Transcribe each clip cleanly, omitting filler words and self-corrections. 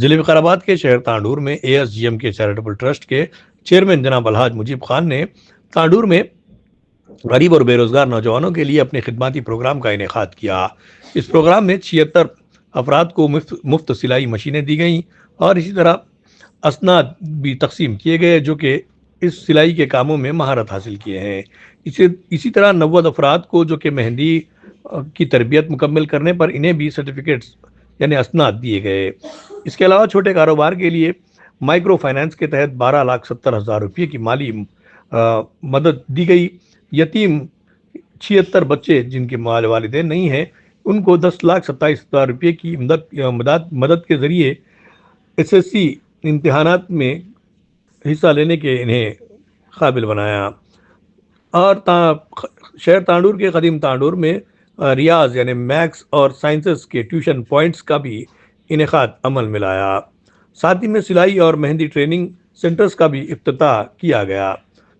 ضلع وقار کے شہر تانڈور میں ASGM کے چیریٹیبل ٹرسٹ کے چیئرمین جناب الحاج مجیب خان نے تانڈور میں غریب اور بے روزگار نوجوانوں کے لیے اپنے خدماتی پروگرام کا انعقاد کیا۔ اس پروگرام میں 76 افراد کو مفت سلائی مشینیں دی گئیں اور اسی طرح اسناد بھی تقسیم کیے گئے جو کہ اس سلائی کے کاموں میں مہارت حاصل کیے ہیں۔ اسی طرح 90 افراد کو جو کہ مہندی کی تربیت مکمل کرنے پر انہیں بھی سرٹیفکیٹس یعنی اسناد دیے گئے۔ اس کے علاوہ چھوٹے کاروبار کے لیے مائکرو فائنانس کے تحت 12,70,000 روپے کی مالی مدد دی گئی۔ یتیم 76 بچے جن کے والدین نہیں ہیں ان کو 10,27,000 روپے کی مدد کے ذریعے SSC امتحانات میں حصہ لینے کے انہیں قابل بنایا۔ اور شہر تانڈور کے قدیم تانڈور میں ریاض یعنی میکس اور سائنسز کے ٹیوشن پوائنٹس کا بھی انعقاد عمل میں لایا۔ ساتھ ہی میں سلائی اور مہندی ٹریننگ سینٹرز کا بھی افتتاح کیا گیا۔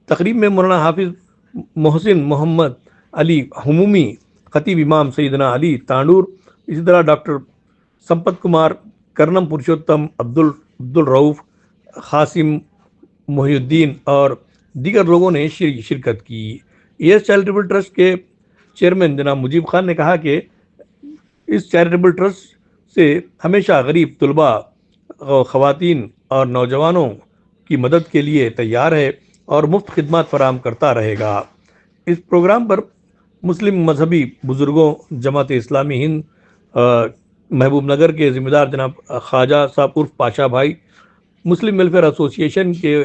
تقریب میں مولانا حافظ محسن محمد علی ہمومی، خطیب امام سیدنا علی تانڈور، اسی طرح ڈاکٹر سمپت کمار، کرنم پرشوتم، عبد الرؤف، قاسم محی الدین اور دیگر لوگوں نے شرکت کی۔ AS چیریٹیبل ٹرسٹ کے چیئرمین جناب مجیب خان نے کہا کہ اس چیریٹیبل ٹرسٹ سے ہمیشہ غریب طلباء، خواتین اور نوجوانوں کی مدد کے لیے تیار ہے اور مفت خدمات فراہم کرتا رہے گا۔ اس پروگرام پر مسلم مذہبی بزرگوں، جماعت اسلامی ہند محبوب نگر کے ذمہ دار جناب خواجہ صاحب عرف پاشا بھائی، مسلم ویلفیئر ایسوسی ایشن کے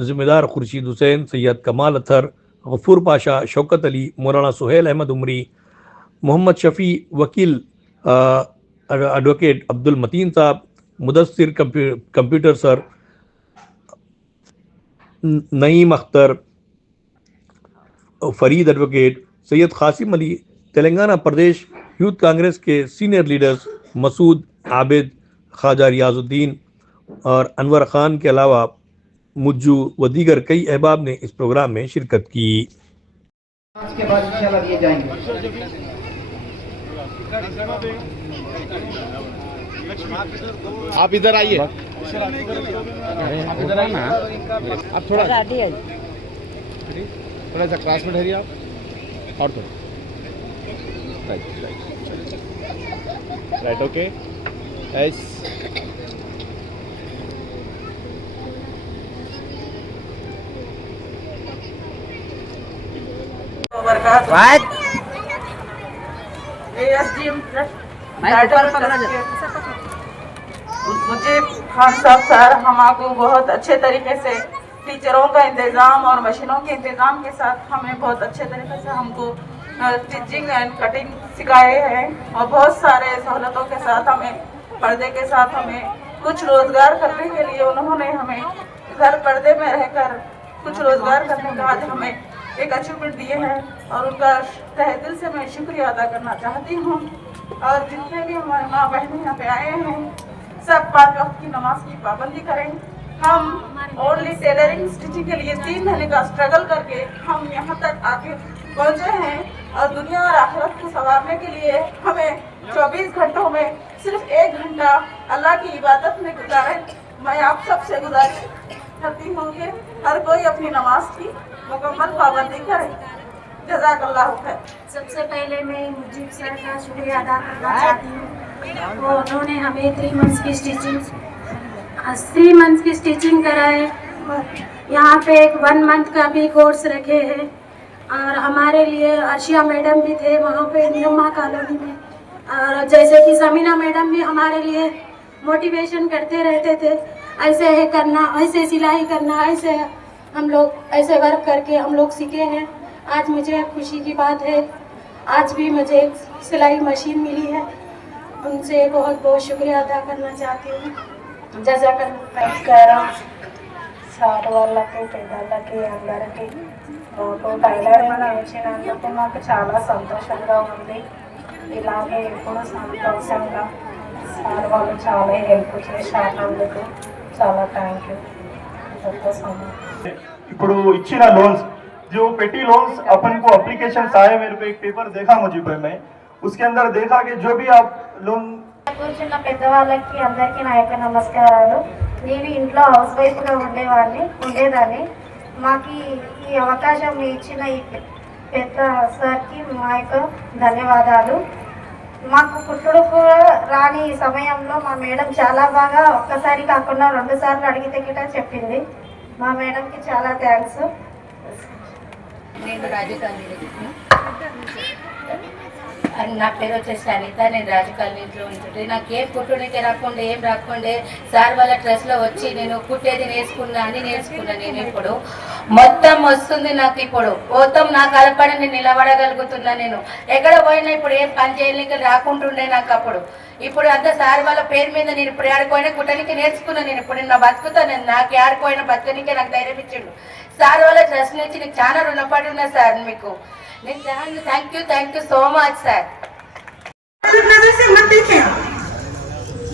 ذمہ دار خورشید حسین، سید کمال اطہر، غفور پاشا، شوکت علی، مولانا سہیل احمد عمری، محمد شفیع، وکیل ایڈوکیٹ عبد المتین صاحب، مدثر کمپیوٹر سر، نعیم اختر، فرید ایڈوکیٹ، سید قاسم علی، تلنگانہ پردیش یوتھ کانگریس کے سینئر لیڈرز مسعود، عابد، خواجہ ریاض الدین اور انور خان کے علاوہ مجو و دیگر کئی احباب نے اس پروگرام میں شرکت کی۔ اس کے بعد انشاءاللہ دیے جائیں گے۔ آپ ادھر آئیے، آپ ادھر آئیے نا، آپ تھوڑا سا کلاس میں ٹھہریے آپ، اور تھوڑا رائٹ، اوکے، ایس ASGM مجیب خان صاحب سر ہم آپ کو بہت اچھے طریقے سے ٹیچروں کا انتظام اور مشینوں کے انتظام کے ساتھ ہمیں بہت اچھے طریقے سے ہم کو اسٹچنگ اینڈ کٹنگ سکھائے ہیں اور بہت سارے سہولتوں کے ساتھ ہمیں پردے کے ساتھ ہمیں کچھ روزگار کرنے کے لیے انہوں نے ہمیں گھر پردے میں رہ کر کچھ روزگار کرنے کا آج ہمیں ایک اچیومنٹ دیے ہیں اور ان کا تہ دل سے میں شکریہ ادا کرنا چاہتی ہوں۔ اور جتنے بھی ہمارے ماں بہنیں یہاں پہ آئے ہیں سب 5 وقت کی نماز کی پابندی کریں۔ ہم اونلی ٹیلرنگ اسٹچنگ کے لیے 3 مہینے کا اسٹرگل کر کے ہم یہاں تک آگے پہنچے ہیں اور دنیا اور آخرت کو سنوارنے کے لیے ہمیں 24 گھنٹوں میں صرف 1 گھنٹہ اللہ کی عبادت میں گزاریں۔ میں آپ سب سے گزارش کرتی ہوں کہ ہر کوئی اپنی نماز کی مکمل پابندی کرے۔ جزاک اللہ خیر۔ سب سے پہلے میں مجیب سر کا شکریہ ادا کرنا چاہتی ہوں، وہ انہوں نے ہمیں 3 منتھس کی اسٹیچنگ کرائے، یہاں پہ ایک 1 منتھ کا بھی کورس رکھے ہیں اور ہمارے لیے عرشیہ میڈم بھی تھے وہاں پہ نیما کالونی میں، اور جیسے کہ سمینہ میڈم بھی ہمارے لیے موٹیویشن کرتے رہتے تھے، ایسے ہے کرنا، ایسے سلائی کرنا، ایسے ہم لوگ ایسے ورک کر کے ہم لوگ سیکھے ہیں۔ آج مجھے خوشی کی بات ہے، آج بھی مجھے ایک سلائی مشین ملی ہے، ان سے بہت بہت شکریہ ادا کرنا چاہتی ہوں۔ جزاک اللہ۔ సార్ వాళ్ళకి పెద్దలకి అందరికీ నాకు టైలరింగ్ నేర్చినందుకు నాకు చాలా సంతోషంగా ఉంది। ఇలాగే ఎప్పుడు సంతోషంగా సార్ వాళ్ళు చాలా హెల్ప్ చేసినందుకు చాలా థ్యాంక్ యూ। ఇప్పుడు ఇచ్చిన లోన్స్ जो पेटी लोन्स अपन को एप्लीकेशन आए, मेरे को एक पेपर देखा मुझे पे मैं, उसके अंदर देखा कि जो भी आप लोन కూర్చున్న పెద్దవాళ్ళకి అందరికీ నా యొక్క నమస్కారాలు. నేను ఇంట్లో హౌస్ వైఫ్గా ఉండేదాన్ని. మాకు ఈ అవకాశం ఇచ్చిన ఈ పెద్ద సార్కి మా యొక్క ధన్యవాదాలు. మాకు కుట్టుడు కూడా రాని సమయంలో మా మేడం చాలా బాగా ఒక్కసారి కాకుండా 2 సార్లు అడిగితే గిట్ట చెప్పింది. మా మేడంకి చాలా థ్యాంక్స్. నేను నా పేరు వచ్చేసి అనిత. నేను రాజు కాలనీలో ఉంటుంటే నాకు ఏం కుట్టుడికి రాకుండా ఏం రాకుండా సార్ వాళ్ళ డ్రెస్లో వచ్చి నేను కుట్టేది నేర్చుకున్నా. నేను ఇప్పుడు మొత్తం వస్తుంది నాకు. ఇప్పుడు మొత్తం నా కలపడి నేను నిలబడగలుగుతున్నా. నేను ఎక్కడ పోయినా ఇప్పుడు ఏం పని చేయడానికి రాకుంటుండే నాకు అప్పుడు. ఇప్పుడు అంతా సార్ వాళ్ళ పేరు మీద నేను ఇప్పుడు ఆడుకోయినా కుట్టడానికి నేర్చుకున్నాను. నేను ఇప్పుడు నా బతుకుతాను. నేను నాకు ఆడుకోయినా బతుకనికే నాకు ధైర్యం ఇచ్చిండు. సార్ వాళ్ళ డ్రెస్ నుంచి నీకు చాలా రుణపడి ఉన్నా సార్. మీకు నేను చాలా thank you so much sir. से मत देखें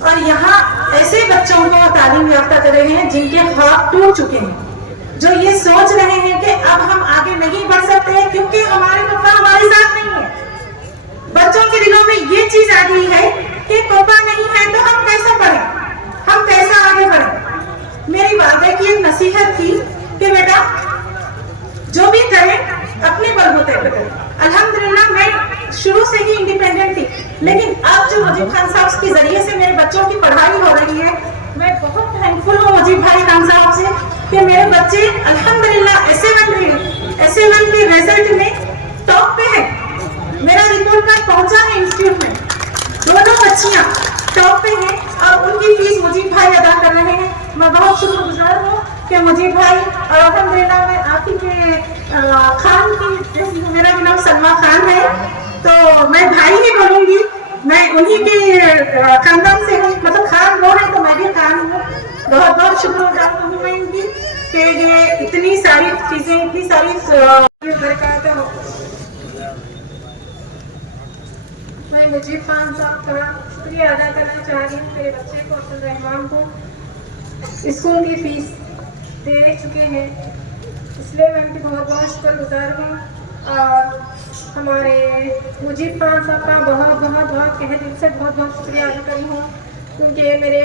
और यहाँ ऐसे बच्चों को तालीम याफ्ता कर रहे हैं जिनके ख्वाब टूट चुके हैं, जो ये सोच रहे हैं कि अब हम आगे नहीं बढ़ सकते हैं क्योंकि हमारे पापा हमारे साथ नहीं है. बच्चों के दिलों में ये चीज आ गई है कि पापा नहीं है तो हम कैसे बढ़े, हम कैसे आगे बढ़े. मेरी वादा की एक नसीहत थी कि बेटा जो भी करे अपने बलबूते पे करे. अल्हम्दुलिल्लाह मैं शुरू से ही इंडिपेंडेंट थी, लेकिन अब जो मुजीब खान साहब के जरिए से मेरे बच्चों की पढ़ाई हो रही है, मैं बहुत थैंकफुल हूँ मुजीब भाई खान साहब से कि मेरे बच्चे अल्हम्दुलिल्लाह SA1 के रिजल्ट में टॉप पे है. मेरा रिपोर्ट कार्ड पहुंचा है इंस्टीट्यूट में. दोनों बच्चियां टॉप पे हैं और उनकी फीस मुजीब भाई अदा कर रहे हैं. मैं बहुत शुक्रगुजार हूँ कि मुजीब भाई और अल्हम्दुलिल्लाह मैं आप ही के खान की, मेरा भी नाम सलमा खान है तो मैं भाई ही बोलूंगी. मैं उन्हीं के खानदान से हूँ, मतलब खान वो है तो मैं भी खान हूँ. बहुत बहुत शुक्रगुजार हूँ मैं इनकी कि ये इतनी सारी चीजें, इतनी सारी मैं मुजीब खान साहब का शुक्रिया अदा करना चाह रही हूँ. मेरे बच्चे को अब्दुल रहमान को स्कूल की फीस दे चुके हैं, इसलिए मैं उनकी बहुत बहुत शुक्रगुजार हूँ. और हमारे मुजीब खान साहब का बहुत तहे दिल से बहुत शुक्रिया अदा करी हूँ क्योंकि मेरे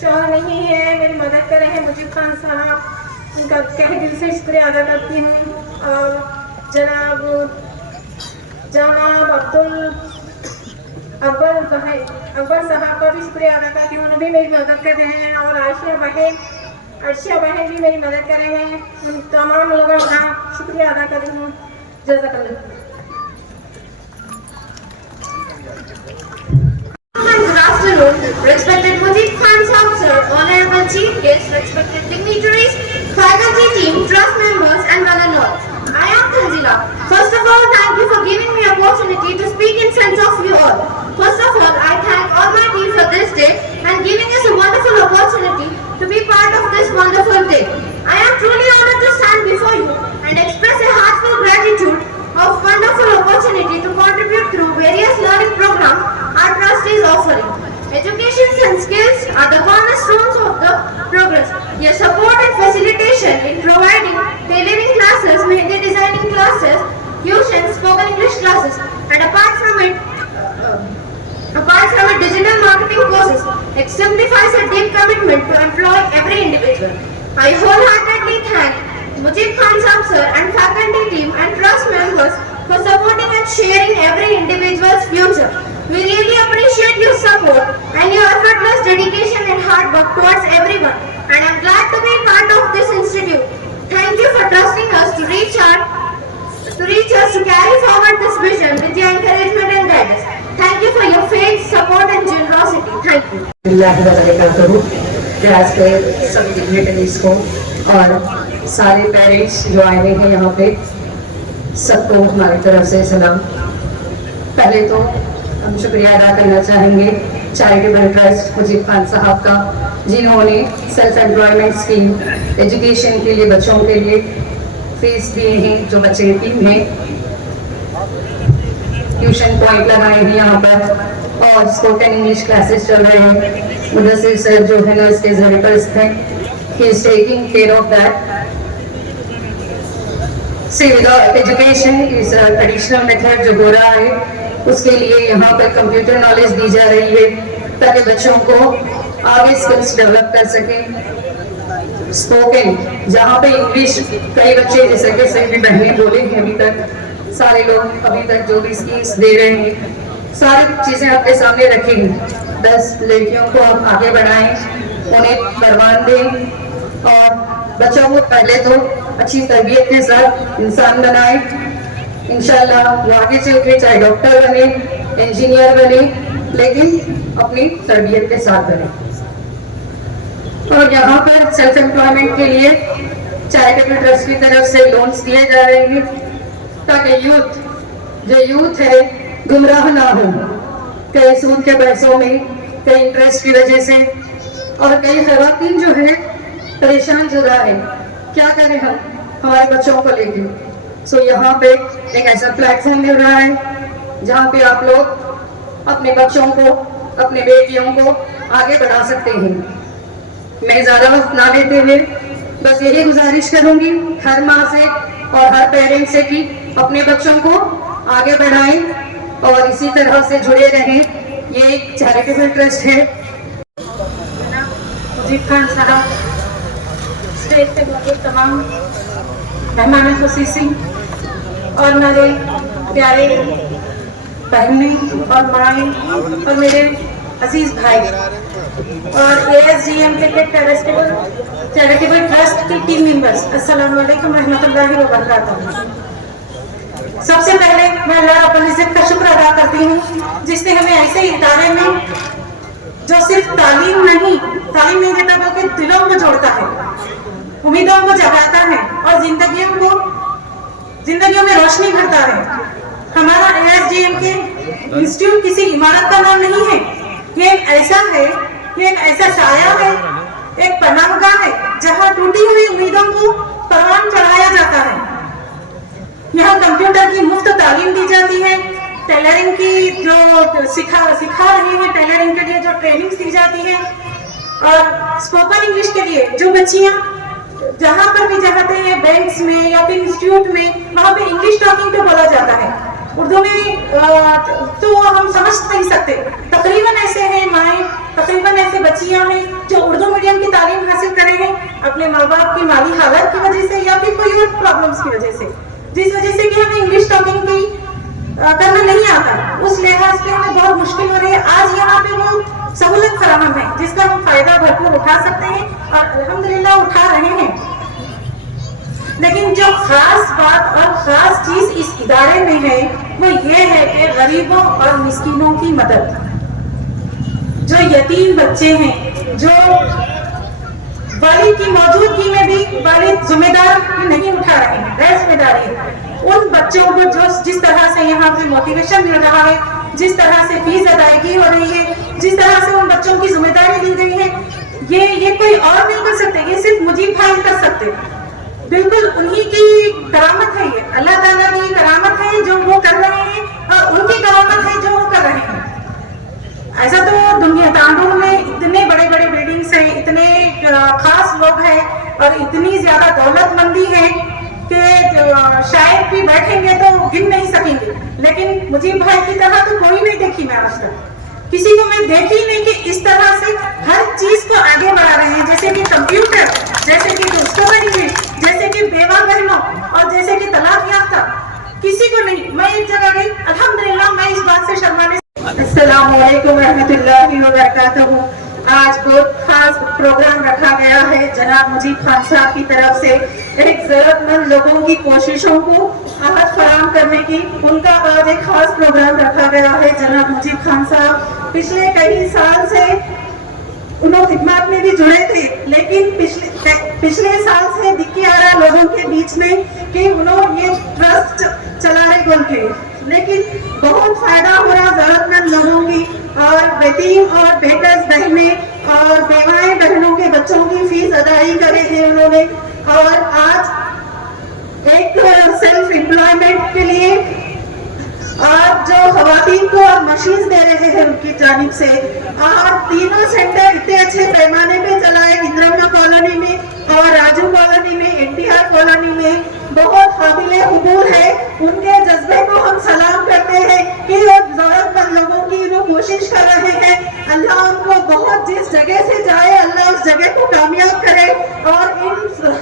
शौहर नहीं है, मेरी मदद कर रहे हैं मुजीब खान साहब. उनका तहे दिल से शुक्रिया अदा करती हूँ. और जनाब अकबर साहब का भी शुक्रिया अदा करती हूँ. उन्होंने भी मेरी मदद कर रहे हैं. और अर्शिया बहन भी मेरी मदद कर रहे हैं. उन तमाम लोगों का शुक्रिया अदा कर रही हूँ. जज़ाकल्लाह. Good afternoon, respected Mujeeb Khan Sahab sir, honorable chief guests, respected dignitaries, faculty team, trust members and one and all. I am Tanzila. First of all, thank you for giving me opportunity to speak in front of you all. First of all, I thank Almighty for this day and giving us a wonderful opportunity to be part of this wonderful day. I am truly honored to stand before you and express a heartfelt gratitude of wonderful opportunity to contribute through various learning programs our trust is offering. Education and skills are the cornerstones of the progress. Your support and facilitation in providing tailoring classes, mehendi designing classes, tuition, spoken English classes, and apart from it, digital marketing courses exemplifies a deep commitment to employ every individual. I wholeheartedly thank Mujeeb Khan Sahab sir and faculty team and trust members for supporting and sharing every individual's future. We really appreciate your support and your effortless dedication and hard work towards everyone. And I'm glad to be part of this institute. Thank you for trusting us to reach us to carry forward this vision with your encouragement and guidance. Thank you for your faith, support and generosity. Thank you. आज के सब dignitaries को और सारे parents जो आए हुए हैं यहाँ पे सबको हमारी तरफ से सलाम. पहले तो हम शुक्रिया अदा करना चाहेंगे चैरिटेबल ट्रस्ट मुजीब खान साहब का जिन्होंने सेल्फ एम्प्लॉयमेंट स्कीम एजुकेशन के लिए बच्चों के लिए फीस दिए हैं. जो बच्चे यतीम हैं ट्यूशन पॉइंट लगाए हैं यहाँ पर और स्पोकन इंग्लिश क्लासेस चल रहे हैं. मुदस्सिर सर जो है ना इसके थेरेपिस्ट हैं. He is taking care of that. Education is traditional method जो हो रहा है उसके लिए यहाँ पर कंप्यूटर नॉलेज दी जा रही है. ताकि बच्चों को आगे स्किल्स डेवलप कर सकें। स्पोकन, जहाँ पे इंग्लिश कई बच्चे जैसे कि सभी बहनें बोलेंगे, अभी तक सारे लोग अभी तक जो भी स्किल्स दे रहे हैं सारी चीज़ें आपके सामने रखेंगे। बस लड़कियों को आप आगे बढ़ाएं, उन्हें परवान दें और बच्चों को पहले तो अच्छी तरबियत के साथ इंसान बनाएं। इंशाल्लाह वो आगे चल के चाहे डॉक्टर बने, इंजीनियर बने, लेकिन अपनी तरबियत के साथ बने। और यहाँ पर सेल्फ एम्प्लॉयमेंट के लिए चैरिटेबल ट्रस्ट की तरफ से लोन्स दिए जा रहे हैं ताकि यूथ है गुमराह ना हो कई सूद के पैसों में, कई इंटरेस्ट की वजह से, और कई खवातीन जो है परेशान जुदा है, क्या करें हम हमारे बच्चों को लेके। सो यहाँ पे एक ऐसा प्लेटफॉर्म मिल रहा है जहाँ पे आप लोग अपने बच्चों को, अपने बेटियों को आगे बढ़ा सकते हैं। मैं ज़्यादा वक्त ना लेते हुए बस यही गुजारिश करूँगी हर माँ से और हर पेरेंट से कि अपने बच्चों को आगे बढ़ाएं और इसी तरह से जुड़े रहें। ये एक चैरिटेबल ट्रस्ट है। मुजीब खान साहब, स्टेज पे मौजूद तमाम मेहमान खुशीसी और मेरे प्यारे बहनें और माएँ और मेरे अजीज भाई और ASGM के चैरिटेबल ट्रस्ट के टीम मेंबर्स, अस्सलाम वालेकुम रहमतुल्लाहि व बरकातहू। सबसे पहले मैं अल्लाह रब्बुल इज्जत का शुक्र अदा करती हूँ जिसने हमें ऐसे इदारे में जो सिर्फ तालीम नहीं देता बल्कि दिलों को जोड़ता है, उम्मीदों को जगाता है और जिंदगियों में रोशनी भरता है। हमारा ASGM के इंस्टीट्यूट किसी इमारत का नाम नहीं है, ये एक ऐसा साया है, एक पनाहगाह है जहाँ टूटी हुई उम्मीदों को परवान चढ़ाया जाता है। यहाँ कंप्यूटर की मुफ्त तालीम दी जाती है, टेलरिंग की जो सिखा रहे हैं, टेलरिंग के लिए जो ट्रेनिंग दी जाती है, और स्पोकन इंग्लिश के लिए जो बच्चियाँ जहाँ पर भी चाहते हैं बैंक्स में या फिर इंस्टीट्यूट में, वहाँ पे इंग्लिश टॉकिंग पे बोला जाता है। उर्दू में तो हम समझ नहीं सकते। तकरीबन ऐसे हैं माएँ, तकरीबन ऐसे बच्चियाँ हैं जो उर्दू मीडियम की तालीम हासिल करे हैं अपने माँ बाप की माली हालत की वजह से या फिर कोई और प्रॉब्लम्स की वजह से, जिस वजह से कि हमें इंग्लिश टॉकिंग की करना नहीं आता, उस लिहाज पे हमें बहुत मुश्किल हो रही है। आज यहाँ पे वो सहूलत फराहम है जिसका हम फायदा भरपूर उठा सकते हैं और अल्हम्दुलिल्लाह उठा रहे हैं। लेकिन जो खास बात और खास चीज इस इदारे में है वो ये है कि गरीबों और मिस्कीनों की मदद, जो यतीम बच्चे हैं, जो वालिद की मौजूदगी में भी वालिद जिम्मेदारी नहीं उठा रहे हैं, गैर जिम्मेदारी, उन बच्चों को जो जिस तरह से यहाँ पे मोटिवेशन मिल रहा है, जिस तरह से फीस अदायगी हो रही है, जिस तरह से उन बच्चों की जिम्मेदारी ली गई है, ये कोई और नहीं कर सकते, ये सिर्फ मुजीब भाई कर सकते। बिल्कुल उन्हीं की करामत है, ये अल्लाह ताला की करामत है जो वो कर रहे हैं और उनकी करामत है जो वो कर रहे हैं। ऐसा तो दुनिया तांडूर में इतने बड़े बड़े बिल्डिंग्स हैं, इतने खास लोग हैं और इतनी ज्यादा दौलतमंदी है कि शायद भी बैठेंगे तो गिन नहीं सकेंगे, लेकिन मुजीब भाई की तरह तो कोई नहीं देखी मैं आज तक, किसी को मैं देखी नहीं कि इस तरह से हर चीज को आगे बढ़ा रहे हैं, जैसे कि कंप्यूटर, जैसे कि स्पोकन इंग्लिश, जैसे कि बेवा बहनों और जैसे कि तलाक याफ्ता, किसी को नहीं। मैं एक जगह गई, अल्हम्दुलिल्लाह मैं इस बात से शर्माने। अस्सलाम वालेकुम रहमतुल्लाहि व बरकातहू। आज बहुत खास प्रोग्राम रखा गया है जनाब मुजीब खान साहब की तरफ से, एक जरूरतमंद लोगों की कोशिशों को आहत फराहम करने की, उनका आज एक खास प्रोग्राम रखा गया है। जनाब मुजीब खान साहब पिछले कई साल से उन्होंने खिदमत में भी जुड़े थे, लेकिन पिछले साल से दिखी आ रहा लोगों के बीच में कि उन्होंने ये ट्रस्ट चला रहे बोल के, लेकिन बहुत फायदा हो रहा जरूरतमंद लोगों की, और यतीम और बेकस बहनें और बेवाएं बहनों के बच्चों की फीस अदाई करे हैं उन्होंने। और आज एक सेल्फ एम्प्लॉयमेंट के लिए आज जो खवातीन को मशीन दे रहे हैं उनकी जानिब से, और तीनों सेंटर इतने अच्छे पैमाने पे चलाए, इंदिरा कॉलोनी में और राजू कॉलोनी में, NTR कॉलोनी में, बहुत काबिल-ए-कबूल है। उनके जज्बे को हम सलाम करते हैं कि वो जरूरतमंद लोगों की कोशिश कर रहे हैं। अल्लाह उनको बहुत जिस जगह से जाए अल्लाह उस जगह को कामयाब करे। और इन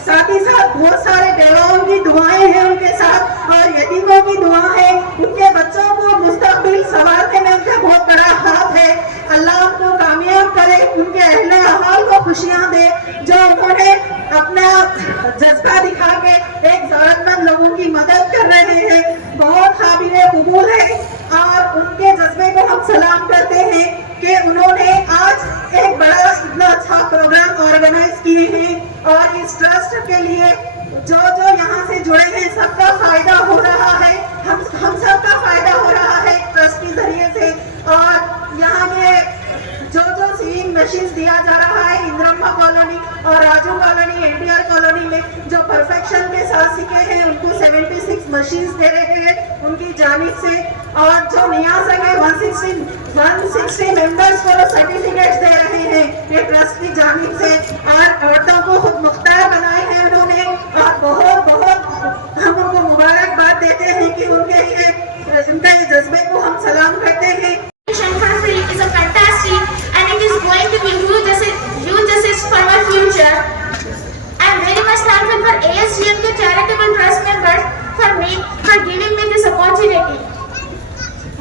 साथ ही साथ बहुत सारे बेवाओं की दुआएं हैं उनके साथ और यतीमों की दुआ है। उनके बच्चों को मुस्तकबिल संवारने में उनका बहुत बड़ा हाथ है। अल्लाह उनको कामयाब करे, उनके अहले अहाल को खुशियाँ दे जो उन्होंने अपना जज्बा दिखा के एक जरूरतमंद लोगों की मदद कर रहे हैं। बहुत काबिल कबूल है और उनके जज्बे को हम सलाम करते हैं कि उन्होंने आज एक बड़ा इतना अच्छा प्रोग्राम ऑर्गेनाइज किए हैं और इस ट्रस्ट के लिए जो यहाँ से जुड़े हैं सबका फायदा हो रहा है। हम सबका फायदा हो रहा है ट्रस्ट के जरिए से। और यहाँ में जो सीविंग मशीन दिया जा रहा है इंदिरम्मा कॉलोनी और राजू कॉलोनी एनटीआर कॉलोनी में जो परफेक्शन के साथ सीखे हैं उनको 76 मशीन्स दे रहे हैं उनकी जानिब से। और जो नियाज है 160 मेंबर्स को सर्टिफिकेट्स दे रहे हैं ये ट्रस्ट की जानिब से। और औरतों को खुद मुख्तार बनाए हैं उन्होंने और बहुत हम उनको मुबारकबाद देते हैं कि उनके उनके जज्बे को हम सलाम करते हैं। is a fantastic and it is going to be huge assist for our future. I am very much thankful for ASGM के charitable trust members for giving me this opportunity.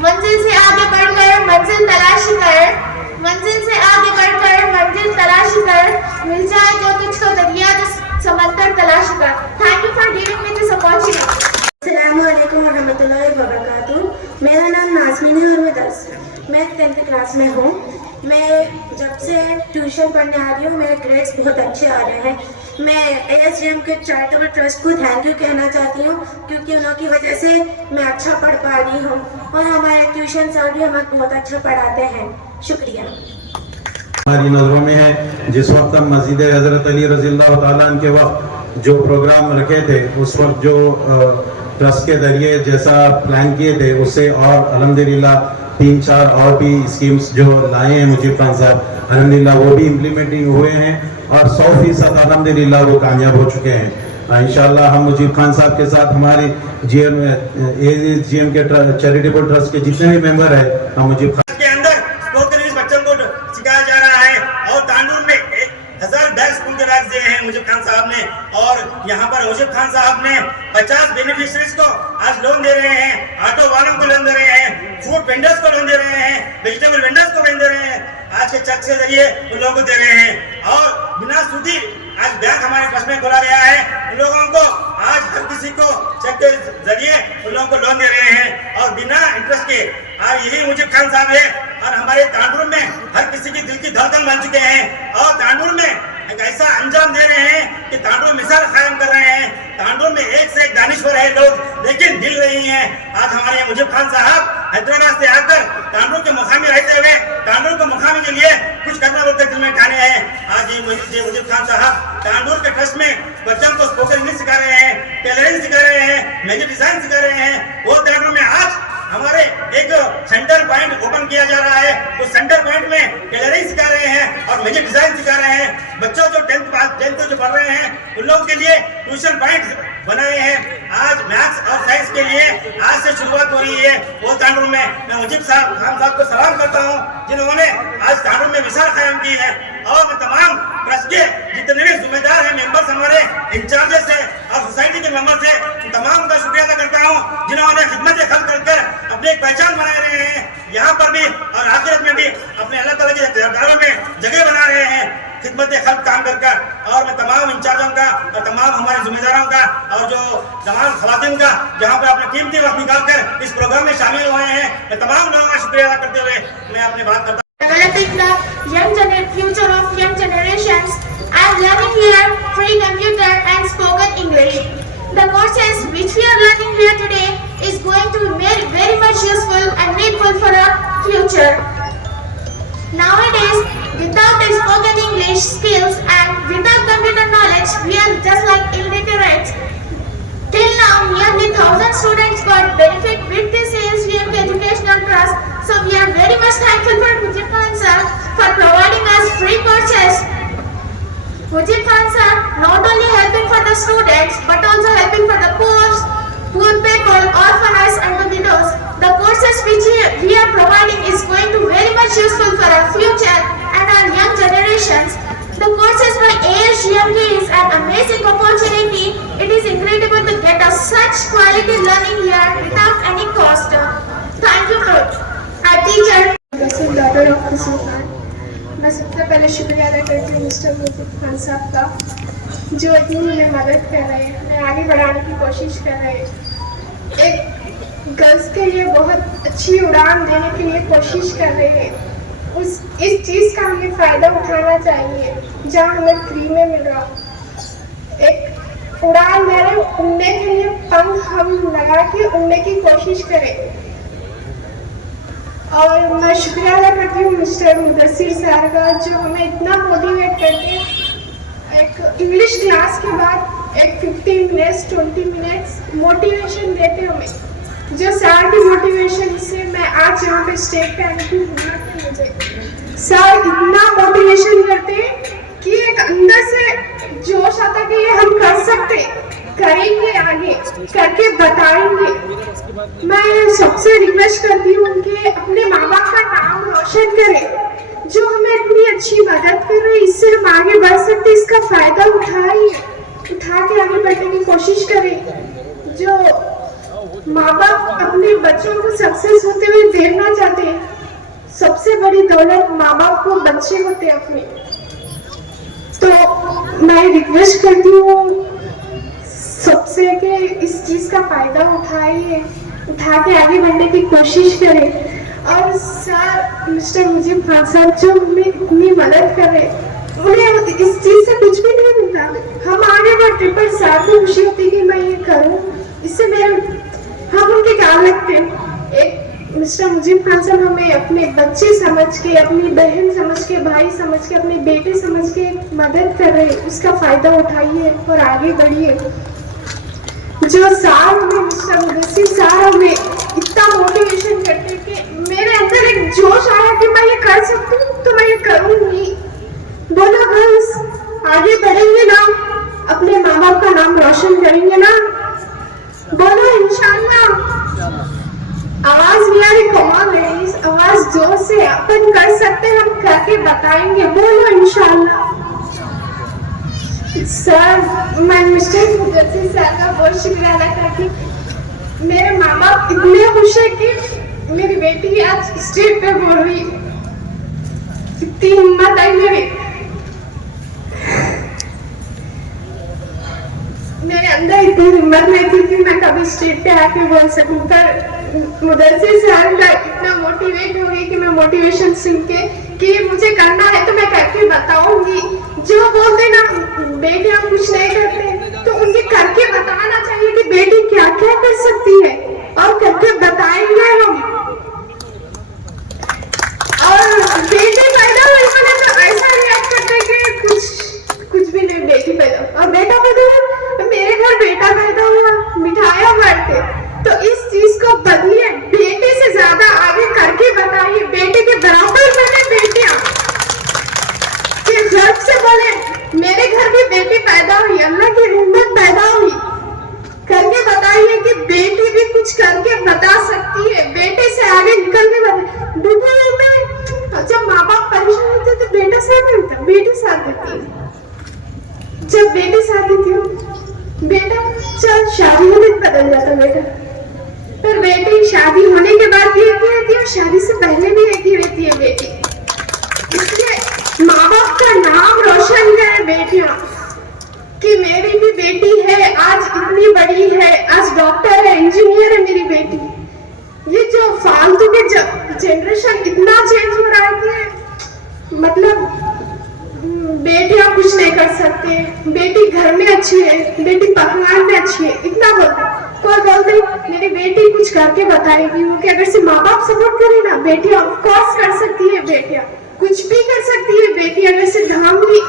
मंजिल से आगे बढ़कर मंजिल तलाशी कर, मंजिल से आगे बढ़कर मंजिल तलाशी कर, मिल जाए जो तुझको दरिया जो समंदर तलाशी कर। Thank you for giving me this opportunity. अस्सलामुअलैकुम वरहमतुल्लाहि वबरकातुहू। मेरा नाम नाज़मीन है और मैं 10th क्लास में हूँ। मैं जब से ट्यूशन पढ़ने आ रही हूँ मेरे ग्रेड्स बहुत अच्छे आ रहे हैं। मैं ASGM के चैरिटेबल ट्रस्ट को थैंक यू कहना चाहती हूँ क्योंकि उनकी वजह से मैं अच्छा पढ़ पा रही हूँ और हमारे ट्यूशन सर भी हमें बहुत अच्छा पढ़ाते हैं। शुक्रिया। हमारी नज़रों में है जिस वक्त हम मस्जिद हज़रत अली रज़ियल्लाहु ताला अन्हु के वक्त जो प्रोग्राम रखे थे उस वक्त जो ट्रस्ट के ज़रिए जैसा प्लान किए थे उससे और अल्हम्दुलिल्लाह 3-4 और भी स्कीम्स जो लाए हैं मुजीब खान साहब अल्हम्दुलिल्लाह वो भी इम्प्लीमेंटिंग हुए हैं और 100% अल्हम्दुलिल्लाह वो कामयाब हो चुके हैं। इंशाल्लाह हम मुजीब खान साहब के साथ हमारे ASGM के चैरिटेबल ट्रस्ट के जितने भी मेंबर हैं हम मुजीब खान के अंदर स्पोकन इंग्लिश बच्चों को सिखाया जा रहा है और तांडूर में 1000 बैग स्कूल के बैग दिए हैं मुजीब खान साहब ने। और यहाँ पर मुजीब खान साहब ने 50 बेनिफिशरीज को आज लोन दे रहे हैं, ऑटो वालों को लोन दे रहे हैं, फूड वेंडर्स को लोन दे रहे हैं, वेजिटेबल वेंडर्स को लोन दे रहे हैं, आज के चेक के जरिए उन लोगों को दे रहे हैं। और बिना सूदी आज बैंक हमारे ट्रस्ट में खोला गया है, उन लोगों को आज हर किसी को चेक के जरिए उन लोगों को लोन दे रहे हैं और बिना इंटरेस्ट के। आज यही मुजीब खान साहब है और हमारे तांडूर में हर किसी की दिल की धड़कन बन चुके हैं और तांडूर में एक ऐसा अंजाम दे रहे हैं कि तांडूर मिसाल कायम कर रहे हैं। तांडूर में एक से एक दानिश्वर है लोग लेकिन दिल नहीं है। आज हमारे मुजीब खान साहब हैदराबाद से आकर तांडूर के मुकामी रहते हुए तांडूर को मुकामी के लिए कुछ करना बोलकर दिल में ठाने हैं। आज ये मुजीब खान साहब तांडूर के ट्रस्ट में बच्चों को स्पोकन इंग्लिश सिखा रहे हैं, टेलरिंग सिखा रहे हैं, मेहंदी डिजाइन सिखा रहे हैं। वो तांडूर में आज हमारे एक सेंटर पॉइंट ओपन किया जा रहा है, उस सेंटर पॉइंट में टेलरिंग सिखा रहे हैं और मेहंदी डिजाइन सिखा रहे हैं। बच्चों जो 10th जो पढ़ रहे हैं उन लोगों के लिए ट्यूशन पॉइंट बनाए हैं। आज मैथ्स और साइंस के लिए आज से शुरुआत हो रही है वो तांडूर में। मैं मुजीब खान साहब को सलाम करता हूँ जिन्होंने आज तांडूर में मिसाल कायम की है। और मैं तमाम ट्रस्ट के जितने भी जिम्मेदार हैं मेंबर्स हमारे इंचार्जेस है और सोसाइटी के मेंबर्स है तमाम का शुक्रिया अदा करता हूँ जिन्होंने खिदमत खल्क कर अपनी एक पहचान बना रहे हैं यहाँ पर भी और आखिरत में भी अपने अल्लाह ताला के दरबारों में जगह बना रहे हैं खिदमत खल्क काम कर। और मैं तमाम इंचार्जों का और तमाम हमारे जिम्मेदारों का और जो तमाम खवातीन का जहाँ पर अपने कीमती वक्त निकाल कर इस प्रोग्राम में शामिल हुए हैं मैं तमाम लोगों का शुक्रिया अदा करते हुए मैं अपनी बात करता हूँ। Developing the future of young generations, I am learning here free computer and spoken English. The courses which we are learning here today is going to be very much useful and needful for our future. Nowadays, without the spoken English skills and without computer knowledge, we are just like illiterate. Till now, nearly 1,000 students got benefit with this ASGM Educational Trust. So we are very much thankful for Mujib Khan sir for providing us free courses. Mujib Khan sir not only helping for the students but also helping for the poor poor people, orphans and the widows. The courses which we are providing is going to very much useful for our future and our young generations. The courses by ASGMK is an amazing opportunity. It is incredible to get such quality learning here without any cost. Thank you for our teacher. Doctor officer Khan, मैं सबसे पहले शुक्रिया अदा करती हूँ mister Mujib Khan साहब का, जो इतनी हमें मदद कर रहे हैं, हमें आगे बढ़ाने की कोशिश कर रहे हैं। एक गर्ल्स के लिए बहुत अच्छी उड़ान देने के लिए कोशिश कर रहे हैं। इस चीज़ का हमें फ़ायदा उठाना चाहिए जहाँ हमें फ्री में मिल रहा। एक उड़ान दे रहे, उड़ने के लिए पंख हम लगा के उड़ने की कोशिश करें। और मैं शुक्रिया अदा करती हूँ मिस्टर मुदस्सिर सर का, जो हमें इतना मोटिवेट करते हैं। एक इंग्लिश क्लास के बाद एक 15 मिनट्स 20 मिनट्स मोटिवेशन देते हमें, जो सर की मोटिवेशन से मैं आज यहाँ पे स्टेज पे आने की हिम्मत है मुझे। सर इतना मोटिवेशन करते हैं कि एक अंदर से जोश आता कि ये हम कर सकते, करेंगे, आगे करके बताएंगे। मैं सबसे रिक्वेस्ट करती हूँ कि अपने माँ बाप का नाम रोशन करें, जो हमें इतनी अच्छी मदद कर रहे हैं, इससे हम आगे बढ़ सकते, इसका फायदा उठा के आगे बढ़ने की कोशिश करें। जो माँ बाप अपने बच्चों को सक्सेस होते हुए देखना चाहते हैं, सबसे बड़ी दौलत माँ बाप को बच्चे होते हैं अपने। तो मैं रिक्वेस्ट करती हूँ सबसे कि इस चीज़ का फायदा उठा के आगे बढ़ने की कोशिश करें। और सर मिस्टर मुजीब खान साहब जो हमें इतनी मदद कर रहे हैं, उन्हें इस चीज़ से कुछ भी नहीं मिलता। हम आगे बढ़ते पर सर को खुशी होती कि मैं ये करूँ, इससे हम उनके काम लगते हैं। एक मिस्टर मुजीब खान साहब हमें अपने बच्चे समझ के, अपनी बहन समझ के, भाई समझ के, अपने बेटे समझ के मदद कर रहे हैं, उसका फ़ायदा उठाइए और आगे बढ़िए। जो सार हमें मिस्टर मुदस्सिर सार हमें इतना मोटिवेशन करते कि मेरे अंदर एक जोश आया कि मैं ये कर सकती हूँ तो मैं ये करूँगी। बोलो गर्ल्स, आगे बढ़ेंगे ना, अपने माँ बाप का नाम रोशन करेंगे ना, बोलो इंशाल्लाह। आवाज भी आ रही, कमाल लेडीज, आवाज जोर से, अपन कर सकते, हम करके बताएंगे, बोलो इंशाल्लाह। सर मैं मिस्टर मुदस्सिर सर का बहुत शुक्रिया अदा करती हूँ। मेरे माँ बाप इतने खुश है कि मेरी बेटी आज स्टेज पे बोल रही, इतनी हिम्मत आई मेरे अंदर इतनी हिम्मत नहीं थी कि मैं कभी स्टेज पे आके बोल सकूं। पर मुदस्सिर सर का इतना मोटिवेट हो गई कि मैं मोटिवेशन सुन के कि मुझे करना है तो मैं करके बताऊंगी। जो बोलते ना बेटी हम कुछ नहीं करते, तो उनके करके बताना चाहिए कि बेटी क्या क्या कर सकती है और करके बताएंगे हम। और बेटी पैदा हुई मैंने तो ऐसा रिएक्ट करते कि कुछ भी नहीं, बेटी पैदा और बेटा पैदा हुआ, मेरे घर बेटा पैदा हुआ, मिठाइयाँ बांटते। तो इस चीज को बदलिए, बेटे से ज्यादा आगे करके बताइए, बेटे के बराबर बने बेटियां, कि गर्व से बोले मेरे घर भी बेटी पैदा हुई, अल्लाह की रहमत पैदा हुई। करके बताइए कि बेटी भी कुछ करके बता सकती है, बेटे से आगे निकल के बेटा जब माँ बाप परेशान होते तो बेटा साथ देता, बेटी साथ देती है। जब बेटी साथ देती हो, बेटा चल शादी में बदल जाता बेटा, पर बेटी शादी होने के बाद भी एक ही रहती है और शादी से पहले भी एक ही रहती है बेटी। इसलिए माँ बाप का नाम रोशन करें बेटियां, कि मेरी भी बेटी है, आज इतनी बड़ी है, आज डॉक्टर है, इंजीनियर है मेरी बेटी। ये जो फालतू के जनरेशन इतना चेंज हो रहा है कि मतलब बेटियां कुछ नहीं कर सकते, बेटी घर में अच्छी है, बेटी पकवान में अच्छी है, इतना बोलते। कोई बोलते मेरी बेटी कुछ करके बताएगी, क्योंकि अगर से माँ बाप सपोर्ट करे ना, बेटियां ऑफकोर्स कर सकती है, बेटियां कुछ भी कर सकती है। बेटी अगर से धामली,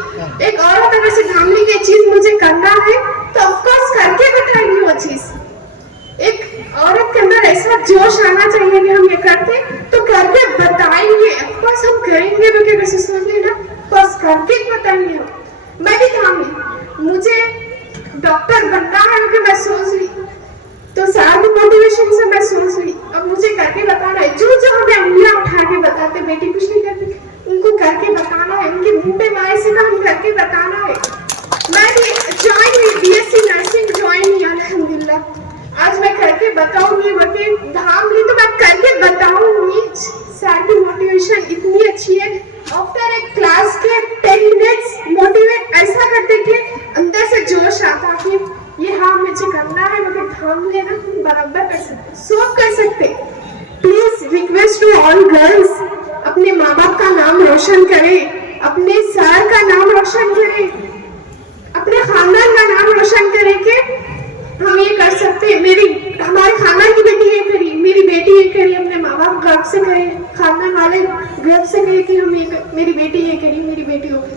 एक औरत अगर से धामली की चीज मुझे करना है तो ऑफकोर्स करके बताएगी वो चीज। एक औरत के अंदर ऐसा जोश आना चाहिए कि हम ये करते तो करके बताएंगे, ऑफकोर्स हम करेंगे, क्योंकि अगर से सोच लेना बस करके बताएंगे हम। मैं भी थामी, मुझे डॉक्टर बनना है क्योंकि मैं सोच रही, तो करके बताना है। मैं भी ज्वाइन हुई BSc नर्सिंग ज्वाइन हुई अल्हम्दुलिल्लाह। आज मैं करके बताऊंगी, वकील धाम ली तो मैं करके बताऊंगी। सर की मोटिवेशन इतनी अच्छी है। आफ्टर एक क्लास के 10 मिनट्स मोटिवेट ऐसा करते कि अंदर से जोश आता कि ये हाँ मुझे करना है, मगर थाम लेना हम बराबर कर सकते, सब कर सकते। Please request to all girls, अपने माँ बाप का नाम रोशन करें, अपने सर का नाम रोशन करें, अपने खानदान का नाम रोशन करें कि हम ये कर सकते। हमारे खानदान की बेटी ये करी, मेरी बेटी ये करी, अपने माँ बाप गर्व से कहे, खानदान वाले गर्व से कहे कि हम मेरी बेटी ये करी, मेरी बेटी हो गई।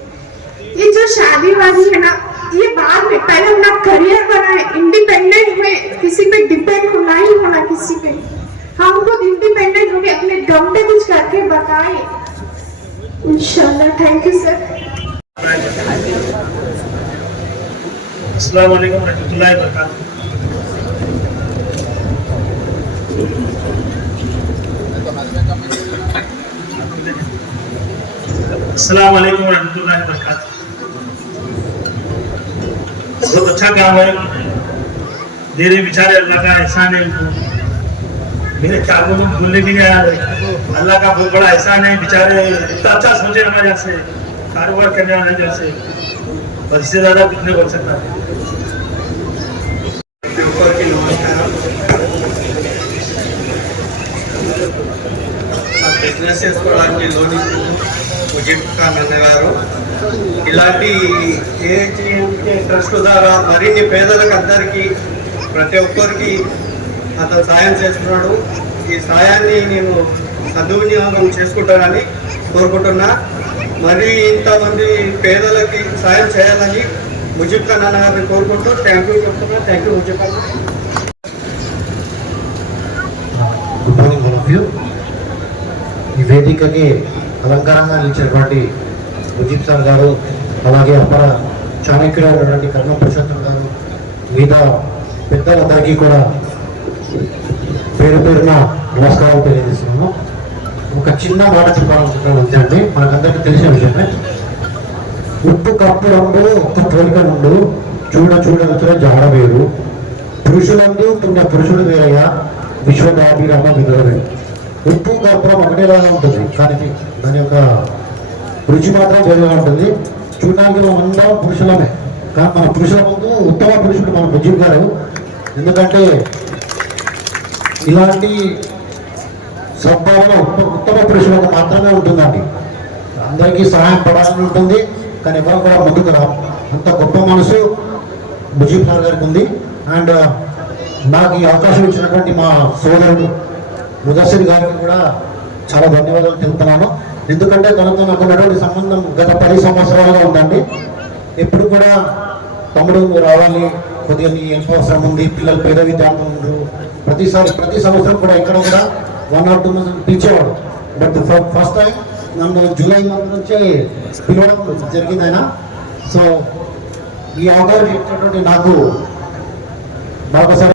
ये जो शादीबाजी है ना, ये बाद में, पहले अपना करियर बनाए, इंडिपेंडेंट हुए, किसी पे डिपेंड होना ही होना किसी पे। हम खुद इंडिपेंडेंट हो गए, अपने दम पे कुछ करके बताए इंशाल्लाह। Thank you sir. अस्सलाम वालेकुम रहमतुल्लाहि व बरकातहू। अस्सलाम वालेकुम रहमतुल्लाहि व बरकातहू। बहुत अच्छा काम है, दे रहे बेचारे, अल्लाह का एहसान है उनको। मेरे क्या बोलूं, भूलने की नहीं यार, अल्लाह का बहुत बड़ा एहसान है। बेचारे इतना अच्छा सोचे हमारे यहाँ से, कारोबार करने वाले जैसे, और इससे ज्यादा कुछ नहीं बोल सकता। బిజినెస్ చేసుకోవడానికి లోన్ ముజీబ్ ఖాన్ అన్నగారు ఇలాంటి ఏహెచ్ఎంకే ట్రస్ట్ ద్వారా మరిన్ని పేదలకు అందరికీ ప్రతి ఒక్కరికి అతను సాయం చేస్తున్నాడు. ఈ సాయాన్ని నేను సద్వినియోగం చేసుకుంటానని కోరుకుంటున్నా. మరి ఇంతమంది పేదలకి సాయం చేయాలని ముజీబ్ ఖాన్ అన్న గారిని కోరుకుంటూ థ్యాంక్ యూ చెప్తున్నా. Thank you Mujeeb Khan. Good morning all of you. ఈ వేదికకి అలంకారంగా నిలిచినటువంటి ముజీబ్ సార్ గారు, అలాగే అపర చాణక్యుడైనటువంటి కర్ణం పురుషోత్తం గారు, మిగతా పెద్దలందరికీ కూడా పేరు పేరున నమస్కారం తెలియజేస్తున్నాము. ఒక చిన్న మాట చెప్పాలనుకుంటున్నాను అంతే అండి. మనకందరికీ తెలిసిన విషయమే. ఉప్పు కప్పు రంగు ఒక్క పోలిక నుండు, చూడ చూడ రుచుల జాడ వేరు, పురుషులందు పుణ్య పురుషుడు వేరయ్యా, విశ్వదాభిరామ వినురవే. ఉప్పు కర్పూరం ఒకటేలాగా ఉంటుంది, కానీ దాని యొక్క రుచి మాత్రం వేరుగా ఉంటుంది. చూడడానికి మనం అందరం పురుషులమే, కానీ మన పురుషుల ముందు ఉత్తమ పురుషుడు మన ముజీబ్ గారు. ఎందుకంటే ఇలాంటి సద్భావన ఉత్తమ పురుషులకు మాత్రమే ఉంటుందండి. అందరికీ సహాయం పడాలని ఉంటుంది, కానీ ఎవరు కూడా ముందుకు రా. అంత గొప్ప మనసు ముజీబ్ సార్ గారికి ఉంది. అండ్ నాకు ఈ అవకాశం ఇచ్చినటువంటి మా సోదరుడు ముదస్సిర్ గారికి కూడా చాలా ధన్యవాదాలు తెలుపుతున్నాను. ఎందుకంటే తనతో నాకు ఉన్నటువంటి సంబంధం గత 10 సంవత్సరాలుగా ఉందండి. ఎప్పుడు కూడా తమ్ముడు నువ్వు రావాలి, కొద్దిగా నీ హెల్ప్ అవసరం ఉంది, పిల్లలు పేద విద్యార్థులు ఉండరు, ప్రతి సంవత్సరం కూడా ఇక్కడ కూడా 1 or 2 months పిలిచేవాడు. బట్ ఫస్ట్ టైం నన్ను జూలై మంత్ నుంచే పిలవడం జరిగింది ఆయన. సో ఈ అవకాశం ఇచ్చినటువంటి నాకు మరొకసారి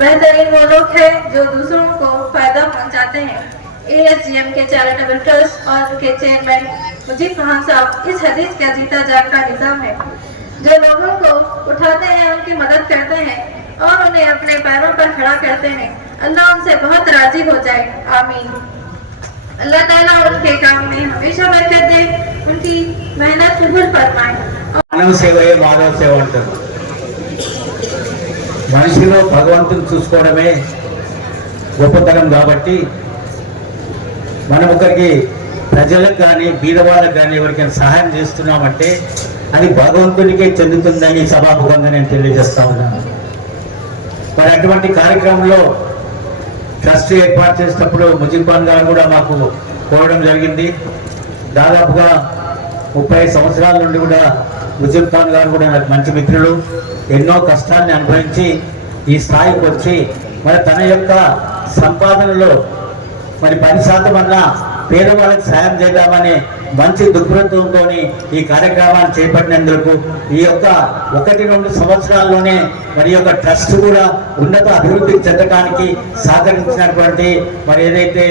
बेहतरीन वो लोग हैं जो दूसरों को फायदा पहुंचाते हैं। ASGM के चैरिटेबल ट्रस्ट और के चेयरमैन मुजीब खान साहब इस हदीस का जीता जागता निजाम है, जो लोगों को उठाते हैं, उनकी मदद करते हैं और उन्हें अपने पैरों पर खड़ा करते हैं। अल्लाह उनसे बहुत राजी हो जाए, आमीन। अल्लाह ताला उनके काम में हमेशा बरकत दे, उनकी मेहनत कबूल फरमाए। మానవ సేవయే మానవ సేవ అంటారు. మనిషిలో భగవంతుని చూసుకోవడమే గొప్పతనం. కాబట్టి మనం ఒకరికి ప్రజలకు కానీ బీదవాళ్ళకు కానీ ఎవరికైనా సహాయం చేస్తున్నామంటే అది భగవంతునికే చెందుతుందని సభాముఖంగా నేను తెలియజేస్తా ఉన్నాను. మరి అటువంటి కార్యక్రమంలో ట్రస్ట్ ఏర్పాటు చేసినప్పుడు ముజీబ్ ఖాన్ గారు కూడా మాకు కోరడం జరిగింది. దాదాపుగా 30 సంవత్సరాల నుండి కూడా ముజీబ్ ఖాన్ గారు కూడా నాకు మంచి మిత్రులు. ఎన్నో కష్టాన్ని అనుభవించి ఈ స్థాయికి వచ్చి మరి తన యొక్క సంపాదనలో మరి 10% అన్నా పేదవాళ్ళకి సాయం చేద్దామనే మంచి దృక్పథంతో ఈ కార్యక్రమాన్ని చేపట్టినందుకు ఈ యొక్క 1-2 సంవత్సరాల్లోనే మరి యొక్క ట్రస్ట్ కూడా ఉన్నత అభివృద్ధి చెందడానికి సహకరించినటువంటి మరి ఏదైతే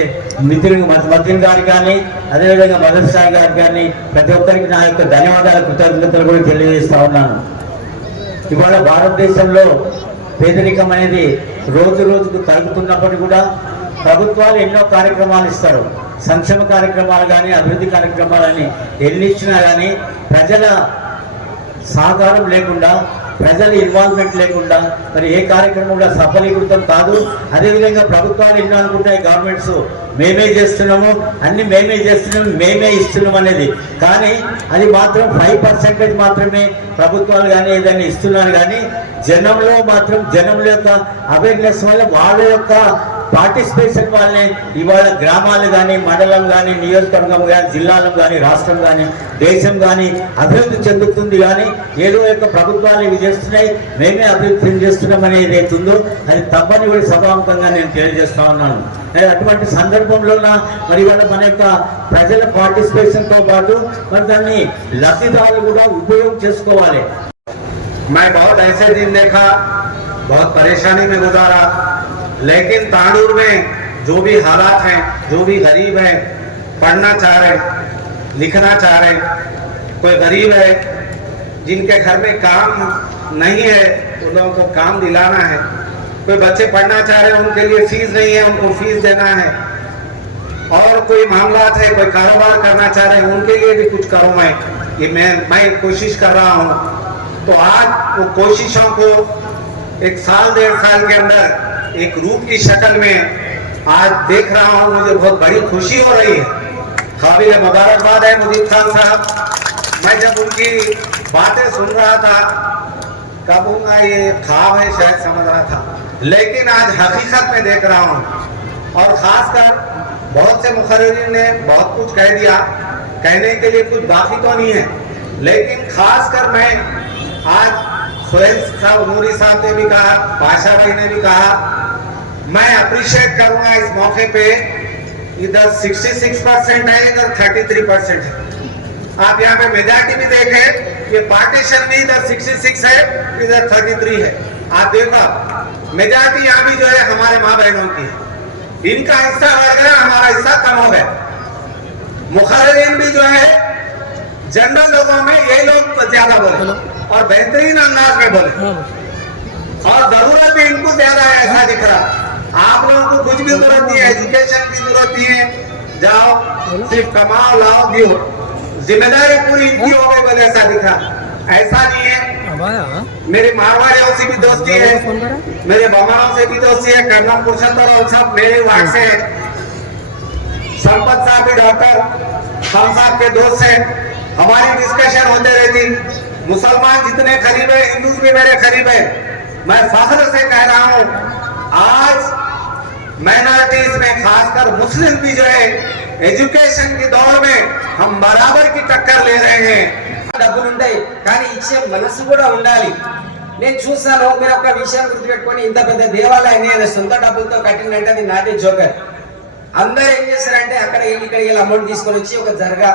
మతిన్ గారు కానీ అదేవిధంగా మదర్ సాయి గారు కానీ ప్రతి ఒక్కరికి నా యొక్క ధన్యవాదాలు కృతజ్ఞతలు కూడా తెలియజేస్తా ఉన్నాను. ఇవాళ భారతదేశంలో పేదరికం అనేది రోజు రోజుకు తగ్గుతున్నప్పటికీ కూడా ప్రభుత్వాలు ఎన్నో కార్యక్రమాలు ఇస్తారు. సంక్షేమ కార్యక్రమాలు కానీ అభివృద్ధి కార్యక్రమాలని ఎన్ని ఇచ్చినా కానీ ప్రజల సహకారం లేకుండా ప్రజల ఇన్వాల్వ్మెంట్ లేకుండా మరి ఏ కార్యక్రమం కూడా సఫలీకృతం కాదు. అదేవిధంగా ప్రభుత్వాలు ఎన్నో అనుకుంటాయి గవర్నమెంట్స్ మేమే చేస్తున్నాము, అన్ని మేమే చేస్తున్నాము, మేమే ఇస్తున్నాం అనేది. కానీ అది మాత్రం 5% మాత్రమే ప్రభుత్వాలు కానీ ఏదైనా ఇస్తున్నారు. కానీ జనంలో మాత్రం జనంలో యొక్క అవేర్నెస్ వల్ల వాళ్ళ యొక్క పార్టిసిపేషన్ వల్లనే ఇవాళ గ్రామాలు కానీ మండలం కానీ నియోజకవర్గం కానీ జిల్లాలు కానీ రాష్ట్రం కానీ దేశం కానీ అభివృద్ధి చెందుతుంది. కానీ ఏదో యొక్క ప్రభుత్వాలు ఇవి చేస్తున్నాయి మేమే అభివృద్ధి చేస్తున్నాం అనేది ఏదైతుందో అది తప్పని కూడా సభాముఖంగా నేను తెలియజేస్తా ఉన్నాను. అటువంటి సందర్భంలోన మరి ఇవాళ మన యొక్క ప్రజల పార్టిసిపేషన్తో పాటు మరి దాన్ని లబ్ధిదారులు కూడా ఉపయోగం చేసుకోవాలి. मैं बहुत ऐसे दिन देखा, बहुत परेशानी में गुजारा, लेकिन तांडूर में जो भी हालात हैं, जो भी गरीब है, पढ़ना चाह रहे, लिखना चाह रहे, कोई गरीब है जिनके घर में काम नहीं है उन लोगों को काम दिलाना है, कोई बच्चे पढ़ना चाह रहे उनके लिए फीस नहीं है उनको फीस देना है, और कोई मामला है कोई कारोबार करना चाह रहे हैं उनके लिए भी कुछ करूँ ये मैं कोशिश कर रहा हूँ. तो आज वो कोशिशों को 1 साल 1.5 साल के अंदर एक रूप की शक्ल में आज देख रहा हूँ. मुझे बहुत बड़ी खुशी हो रही है. काबिल मुबारकबाद है मुजीब खान साहब. मैं जब उनकी बातें सुन रहा था कहूँगा ये ख्वाब है शायद समझ रहा था, लेकिन आज हकीकत में देख रहा हूँ. और खासकर बहुत से मुखर्रिरीन ने बहुत कुछ कह दिया, कहने के लिए कुछ बाकी तो नहीं है, लेकिन खासकर मैं आज सोहेल साहब नूरी साहब ने भी कहा, बादशाह भाई ने भी कहा, मैं अप्रिशिएट करूंगा इस मौके पे. इधर 66% है, इधर 33% है. आप यहाँ पे मेजॉरिटी भी देखें, ये पार्टीशन भी इधर 66 है, इधर 33 है. आप देखो मेजॉरिटी यहाँ भी जो है हमारे माँ बहनों की है. इनका हिस्सा बढ़ गया, हमारा हिस्सा कम हो गया. मुखर्रिरीन भी जो है जनरल लोगों में ये लोग ज्यादा बोले और बेहतरीन अंदाज में बोले, और जरूरत भी इनको ज्यादा है ऐसा दिख रहा. आप लोगों को कुछ भी जरूरत नहीं है, एजुकेशन की जरूरत नहीं है, जाओ सिर्फ कमाओ लाओ दियो, जिम्मेदारी पूरी इनकी हो गई बोले ऐसा दिख रहा. ऐसा नहीं है. मेरे मारवाड़ियों से भी दोस्ती है, मेरे बमाओं से भी दोस्ती है, कर्नल पुरुषोत्तम और सब मेरे वार्ड से है. संपत साहब भी डॉक्टर खान साहब के दोस्त हैं. हमारी डिस्कशन होते रहती. मुसलमान जितने करीब है हिंदू भी मेरे करीब है. मैं फख्र से कह रहा हूँ आज माइनॉरिटीज में खासकर मुस्लिम भी जो है एजुकेशन के दौर में हम बराबर की टक्कर ले रहे हैं. డబ్బులు ఉంటాయి కానీ ఇచ్చే మనసు కూడా ఉండాలి. నేను చూస్తాను మీరు ఒక విషయం గుర్తుపెట్టుకొని ఇంత పెద్ద దేవాలయాన్ని ఆయన సొంత డబ్బులతో కట్టిందంటే అది నాటే జోకర్. అందరూ ఏం చేస్తారంటే అక్కడ ఇక్కడ అమౌంట్ తీసుకొని వచ్చి ఒక దర్గా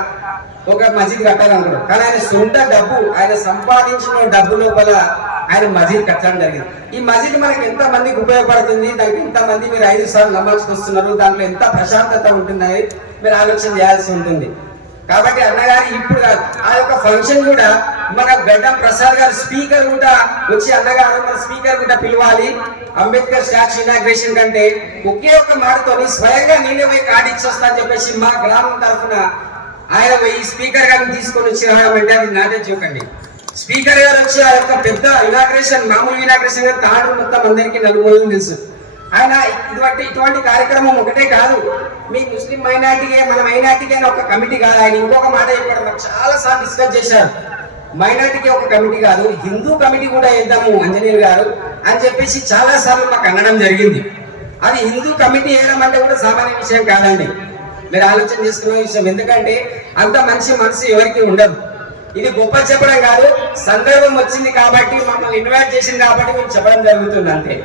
ఒక మసీద్ కట్టాలనుకున్నాడు. కానీ ఆయన సొంత డబ్బు ఆయన సంపాదించిన డబ్బు లోపల ఆయన మసీద్ కట్టడం జరిగింది. ఈ మసీద్ మనకి ఎంత మందికి ఉపయోగపడుతుంది, దానికి ఎంత మంది మీరు 5 సార్లు నమాజ్కి వస్తున్నారు, దాంట్లో ఎంత ప్రశాంతత ఉంటుందని మీరు ఆలోచన చేయాల్సి ఉంటుంది. కాబట్టి అన్నగారు ఇప్పుడు ఆ యొక్క ఫంక్షన్ కూడా మన గడ్డం ప్రసాద్ గారు స్పీకర్ కూడా వచ్చి అన్నగారు మన స్పీకర్ కూడా పిలవాలి. అంబేద్కర్ స్టాచ్యూ ఇనాగ్రేషన్ కంటే ఒకే ఒక మాటతోని స్వయంగా నేనే పోయి కార్డు ఇచ్చి వస్తా అని చెప్పేసి మా గ్రామం తరఫున ఆయన ఈ స్పీకర్ గారిని తీసుకొని వచ్చి రావడం అది నాటే చూకండి. స్పీకర్ గారు వచ్చి ఆ యొక్క పెద్ద ఇనాగ్రేషన్ మామూలు ఇనాగ్రేషన్ గా తాడు మొత్తం అందరికీ నలుగురు తెలుసు. ఆయన ఇటువంటి కార్యక్రమం ఒకటే కాదు, మీ ముస్లిం మైనార్టీకే మన మైనార్టీకే ఒక కమిటీ కాదు. ఆయన ఇంకొక మాట చెప్పడం మాకు చాలా సార్లు డిస్కస్ చేశారు. మైనార్టీకి ఒక కమిటీ కాదు, హిందూ కమిటీ కూడా వేద్దాము అంజనీయులు గారు అని చెప్పేసి చాలా సార్లు మాకు అనడం జరిగింది. అది హిందూ కమిటీ వేయడం అంటే కూడా సామాన్య విషయం కాదండి. మీరు ఆలోచన చేసుకున్న విషయం, ఎందుకంటే అంత మంచి మనసు ఎవరికి ఉండదు. ఇది గొప్ప చెప్పడం కాదు, సందర్భం వచ్చింది కాబట్టి మమ్మల్ని ఇన్వైట్ చేసింది కాబట్టి మేము చెప్పడం జరుగుతుంది అంతే.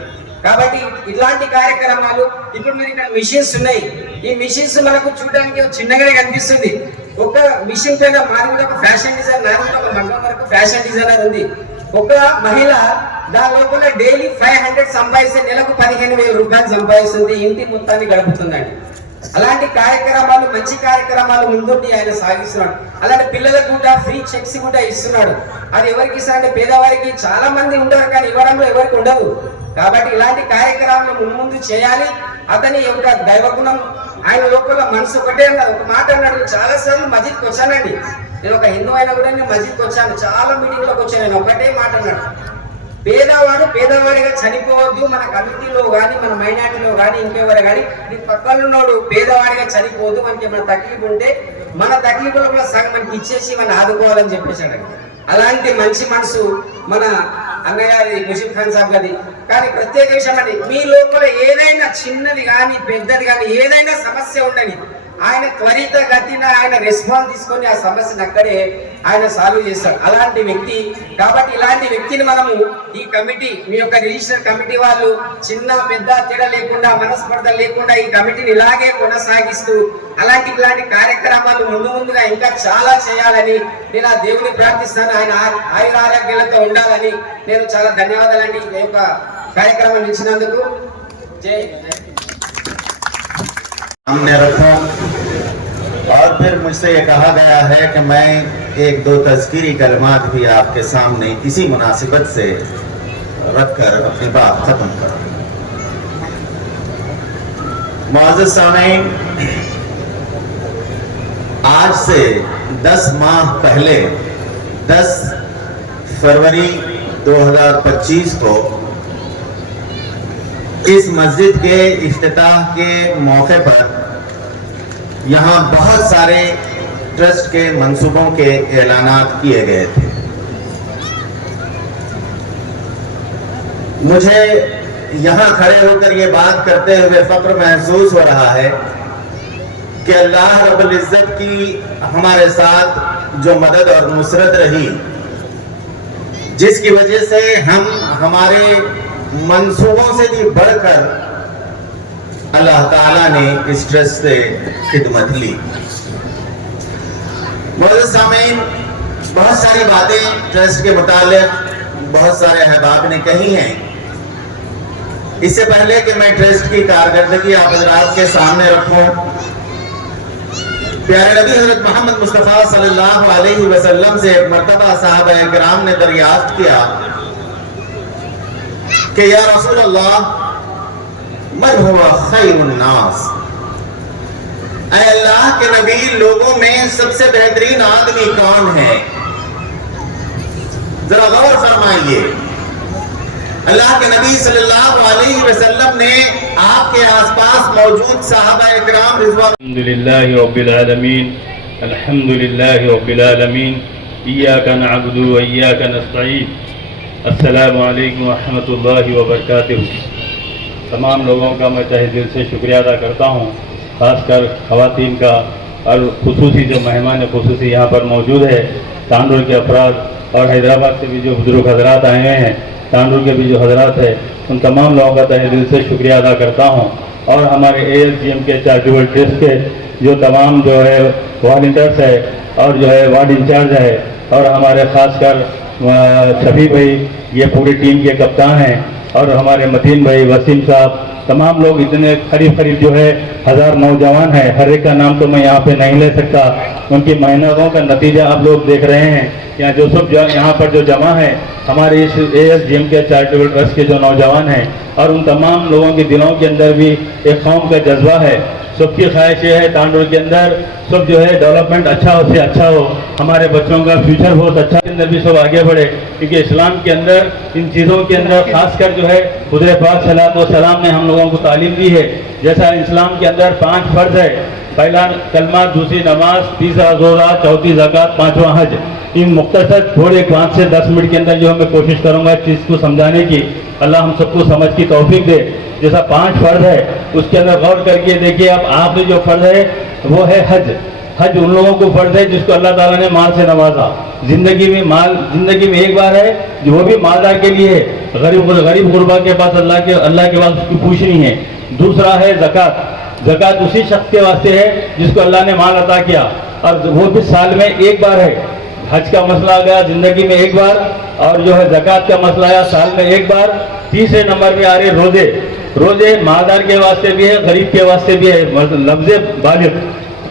కాబట్టి ఇలాంటి కార్యక్రమాలు ఇప్పుడు మీరు ఇక్కడ మిషన్స్ ఉన్నాయి. ఈ మిషన్స్ మనకు చూడడానికి చిన్నగానే కనిపిస్తుంది, ఒక మిషన్ పైన మాది కూడా ఒక ఫ్యాషన్ డిజైన్, నాది కూడా ఒక మగ్గం వరకు ఫ్యాషన్ డిజైన్ అది ఉంది. ఒక మహిళ దాని లోపల డైలీ 500 సంపాదిస్తే నెలకు 15,000 రూపాయలు సంపాదిస్తుంది, ఇంటి మొత్తాన్ని గడుపుతుందండి. అలాంటి కార్యక్రమాలు, మంచి కార్యక్రమాలు ముందుండి ఆయన సాగిస్తున్నాడు. అలాంటి పిల్లలకు కూడా ఫ్రీ చెక్స్ కూడా ఇస్తున్నాడు. అది ఎవరికి ఇస్తారంటే పేదవారికి. చాలా మంది ఉంటారు కానీ ఇవ్వడంలో ఎవరికి ఉండదు. కాబట్టి ఇలాంటి కార్యక్రమాలు ముందు చేయాలి. అతని యొక్క దైవగుణం, ఆయన లోపల మనసు ఒకటే అన్నది. ఒక మాట అన్నాడు, చాలా సార్లు మస్జిద్కి వచ్చానండి, నేను ఒక హిందూ అయినా కూడా నేను మస్జిద్కి వచ్చాను, చాలా మీటింగ్లోకి వచ్చాను. నేను ఒకటే మాట అన్నాడు, పేదవాడు పేదవాడిగా చనిపోవద్దు. మన కమిటీలో కానీ మన మైనార్టీలో కానీ ఇంకెవరు కానీ నీ పక్కనున్నోడు పేదవాడిగా చనిపోవద్దు. మనకి ఏమైనా తక్లీఫ్ ఉంటే మన తక్లీఫ్లో కూడా సగం మనకి ఇచ్చేసి మనం ఆదుకోవాలని చెప్పేశాడు. అలాంటి మంచి మనసు మన అన్నగారి ముషీద్ ఖాన్ సాబ్ గది. కానీ ప్రత్యేక విషయం అండి, మీ లోపల ఏదైనా చిన్నది కానీ పెద్దది కానీ ఏదైనా సమస్య ఉండని ఆయన త్వరితగతిన ఆయన రెస్పాన్స్ తీసుకొని ఆ సమస్యను అక్కడే ఆయన సాల్వ్ చేస్తాడు. అలాంటి వ్యక్తి. కాబట్టి ఇలాంటి వ్యక్తిని మనము ఈ కమిటీ, మీ యొక్క రిజిస్టర్ కమిటీ వాళ్ళు చిన్న పెద్ద తేడా లేకుండా, మనస్పర్ధ లేకుండా ఈ కమిటీని ఇలాగే కొనసాగిస్తూ ఇలాంటి కార్యక్రమాలు ముందుగా ఇంకా చాలా చేయాలని నేను ఆ దేవుని ప్రార్థిస్తాను. ఆయన ఆయుర ఆరోగ్యాలతో ఉండాలని. నేను చాలా ధన్యవాదాలండి ఈ యొక్క కార్యక్రమం ఇచ్చినందుకు. జై सामने रखूं। और फिर मुझसे ये कहा गया है कि मैं एक दो तज़किरी कलमात भी आपके सामने इसी मुनासिबत से रखकर अपनी बात खत्म करूं। मुअज़्ज़िज़ सामीन, आज से 10 माह पहले 10 फरवरी 2025 को इस मस्जिद के इफ्तिताह के मौके पर यहाँ बहुत सारे ट्रस्ट के मंसूबों के ऐलानात किए गए थे। मुझे यहाँ खड़े होकर ये बात करते हुए फक्र महसूस हो रहा है कि अल्लाह रब्बुल इज़्ज़त की हमारे साथ जो मदद और नुसरत रही, जिसकी वजह से हम हमारे मंसूबों से भी बढ़कर अल्लाह ताला ने इस ट्रस्ट से खिदमत ली। मुअज़्ज़िज़ सामीन, बहुत सारी बातें ट्रस्ट के मुतालिक बहुत सारे अहबाब ने कही हैं। इससे पहले कि मैं ट्रस्ट की कारकर्दगी आप हज़रात के सामने रखूं, प्यारे नबी हज़रत मोहम्मद मुस्तफ़ा सल्लल्लाहु अलैहि वसल्लम से एक मर्तबा सहाबाए किराम ने दरियाफ्त किया कि या रसूल अल्लाह, मन हुआ खैरुन नास। ऐ अल्लाह के नबी, लोगों में सबसे बेहतरीन आदमी कौन है? जरा गौर फरमाइए। अल्लाह के नबी सल्लल्लाहु अलैहि वसल्लम ने आपके आसपास मौजूद सहाबाए किराम रिज़वान अल्हम्दुलिल्लाहि रब्बिल आलमीन, अल्हम्दुलिल्लाहि रब्बिल आलमीन, इय्याका नअबुदु व इय्याका नस्तईन, अस्सलामु अलैकुम व रहमतुल्लाहि व बरकातुहू। तमाम लोगों का मैं तहे दिल से शुक्रिया अदा करता हूँ, ख़ासकर ख़वातीन का और खुसूसी जो मेहमान खुसूसी यहाँ पर मौजूद है, तांडुर के अफराद और हैदराबाद से भी जो बुजुर्ग हजरात आए हुए हैं, तांडुर के भी जो हजरात है, उन तमाम लोगों का तहे दिल से शुक्रिया अदा करता हूँ। और हमारे ASGM के चैरिटेबल ट्रस्ट के जो तमाम जो है वॉलंटियर्स है और जो है वार्ड इंचार्ज है और हमारे ख़ासकर शफी भाई, ये पूरी टीम के कप्तान हैं, और हमारे मतीन भाई, वसीम साहब, तमाम लोग इतने करीब जो है 1000 नौजवान हैं। हर एक का नाम तो मैं यहाँ पे नहीं ले सकता। उनकी मेहनतों का नतीजा आप लोग देख रहे हैं। यहाँ जो सब यहाँ पर जो जमा है हमारे इस ASGM के चैरिटेबल ट्रस्ट के जो नौजवान हैं, और उन तमाम लोगों के दिलों के अंदर भी एक कौम का जज्बा है। सबकी ख्वाहिश ये है तांडुर के अंदर सब जो है डेवलपमेंट अच्छा हो से अच्छा हो, हमारे बच्चों का फ्यूचर बहुत अच्छा के अंदर भी सब आगे बढ़े, क्योंकि इस्लाम के अंदर इन चीज़ों के अंदर खासकर जो है हुज़ूर पाक सल्लल्लाहु अलैहि वसल्लम ने हम लोगों को तालीम दी है। जैसा इस्लाम के अंदर 5 फ़र्ज़ है, पहला कलमा, दूसरी नमाज, तीसरा रोज़ा, चौथी ज़कात, 5वां हज। इन मुख्तसर थोड़े 5 से 10 मिनट के अंदर जो मैं कोशिश करूँगा इस चीज़ को समझाने की। अल्लाह हम सबको समझ की तौफीक दे। जैसा 5 फ़र्ज़ है उसके अंदर गौर करके देखिए। अब आखिरी जो फ़र्ज़ है वो है हज। हज उन लोगों को फ़र्ज़ है जिसको अल्लाह ताला ने माल से नवाजा। ज़िंदगी में माल ज़िंदगी में एक बार है, जो वो भी मालदार के लिए है। गरीब गुरबा के पास अल्लाह के पास उसकी पूछनी है। दूसरा है ज़कात। ज़कात उसी शख्स के वास्ते है जिसको अल्लाह ने माल अता किया। اور وہ بھی سال میں ایک بار ہے. حج کا مسئلہ آ گیا زندگی میں ایک بار, اور جو ہے زکوٰۃ کا مسئلہ آیا سال میں ایک بار. تیسرے نمبر میں آ رہے روزے. روزے مالدار کے واسطے بھی ہے, غریب کے واسطے بھی ہے. لفظ بالغ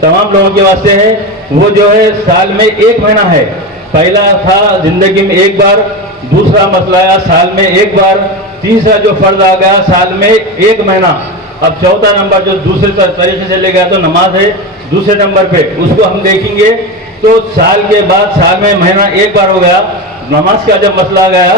تمام لوگوں کے واسطے ہے. وہ جو ہے سال میں ایک مہینہ ہے. پہلا تھا زندگی میں ایک بار, دوسرا مسئلہ آیا سال میں ایک بار, تیسرا جو فرض آ گیا سال میں ایک مہینہ. اب چوتھا نمبر جو دوسرے طریقے سے لے گیا تو نماز ہے دوسرے نمبر پہ, اس کو ہم دیکھیں گے تو سال کے بعد سال میں مہینہ ایک بار ہو گیا. نماز کا جب مسئلہ آ گیا,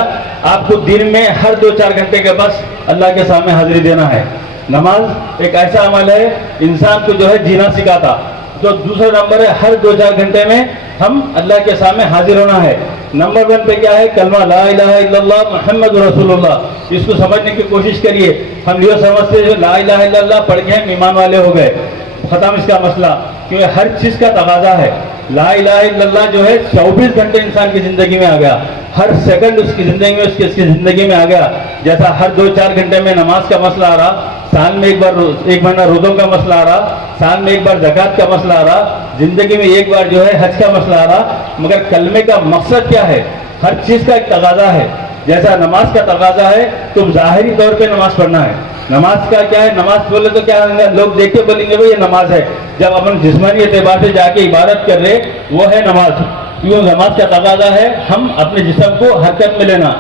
آپ کو دن میں ہر 2-4 گھنٹے کے بس اللہ کے سامنے حاضری دینا ہے. نماز ایک ایسا عمل ہے انسان کو جو ہے جینا سکھاتا. تو دوسرا نمبر ہے ہر 2-4 گھنٹے میں ہم اللہ کے سامنے حاضر ہونا ہے. نمبر 1 پہ کیا ہے؟ کلمہ لا الہ الا اللہ محمد رسول اللہ. اس کو سمجھنے کی کوشش کریے. ہم یہ سمجھتے جو لا الہ الا اللہ پڑھ کے ہم ایمان والے ہو گئے, ختم اس کا مسئلہ. کیونکہ ہر چیز کا تقاضا ہے. لا الہ الا اللہ جو ہے 24 گھنٹے انسان کی زندگی میں آ گیا. ہر سیکنڈ اس کی زندگی میں اس کی زندگی میں آ گیا. جیسا ہر 2-4 گھنٹے میں نماز کا مسئلہ آ رہا, سال میں ایک بار ایک مہینہ روزوں کا مسئلہ آ رہا, سال میں ایک بار زکوٰۃ کا مسئلہ آ رہا, زندگی میں ایک بار جو ہے حج کا مسئلہ آ رہا. مگر کلمے کا مقصد کیا ہے؟ ہر چیز کا ایک تقاضا ہے. جیسا نماز کا تقاضا ہے تو ظاہری طور پہ نماز پڑھنا ہے. نماز کا کیا ہے؟ نماز بولے تو کیا لوگ دیکھ کے بولیں گے بھائی یہ نماز ہے. جب اپن جسمانی اعتبار سے جا کے عبادت کر رہے وہ ہے نماز. کیوں نماز کا تقاضا ہے ہم اپنے جسم کو حرکت میں لینا.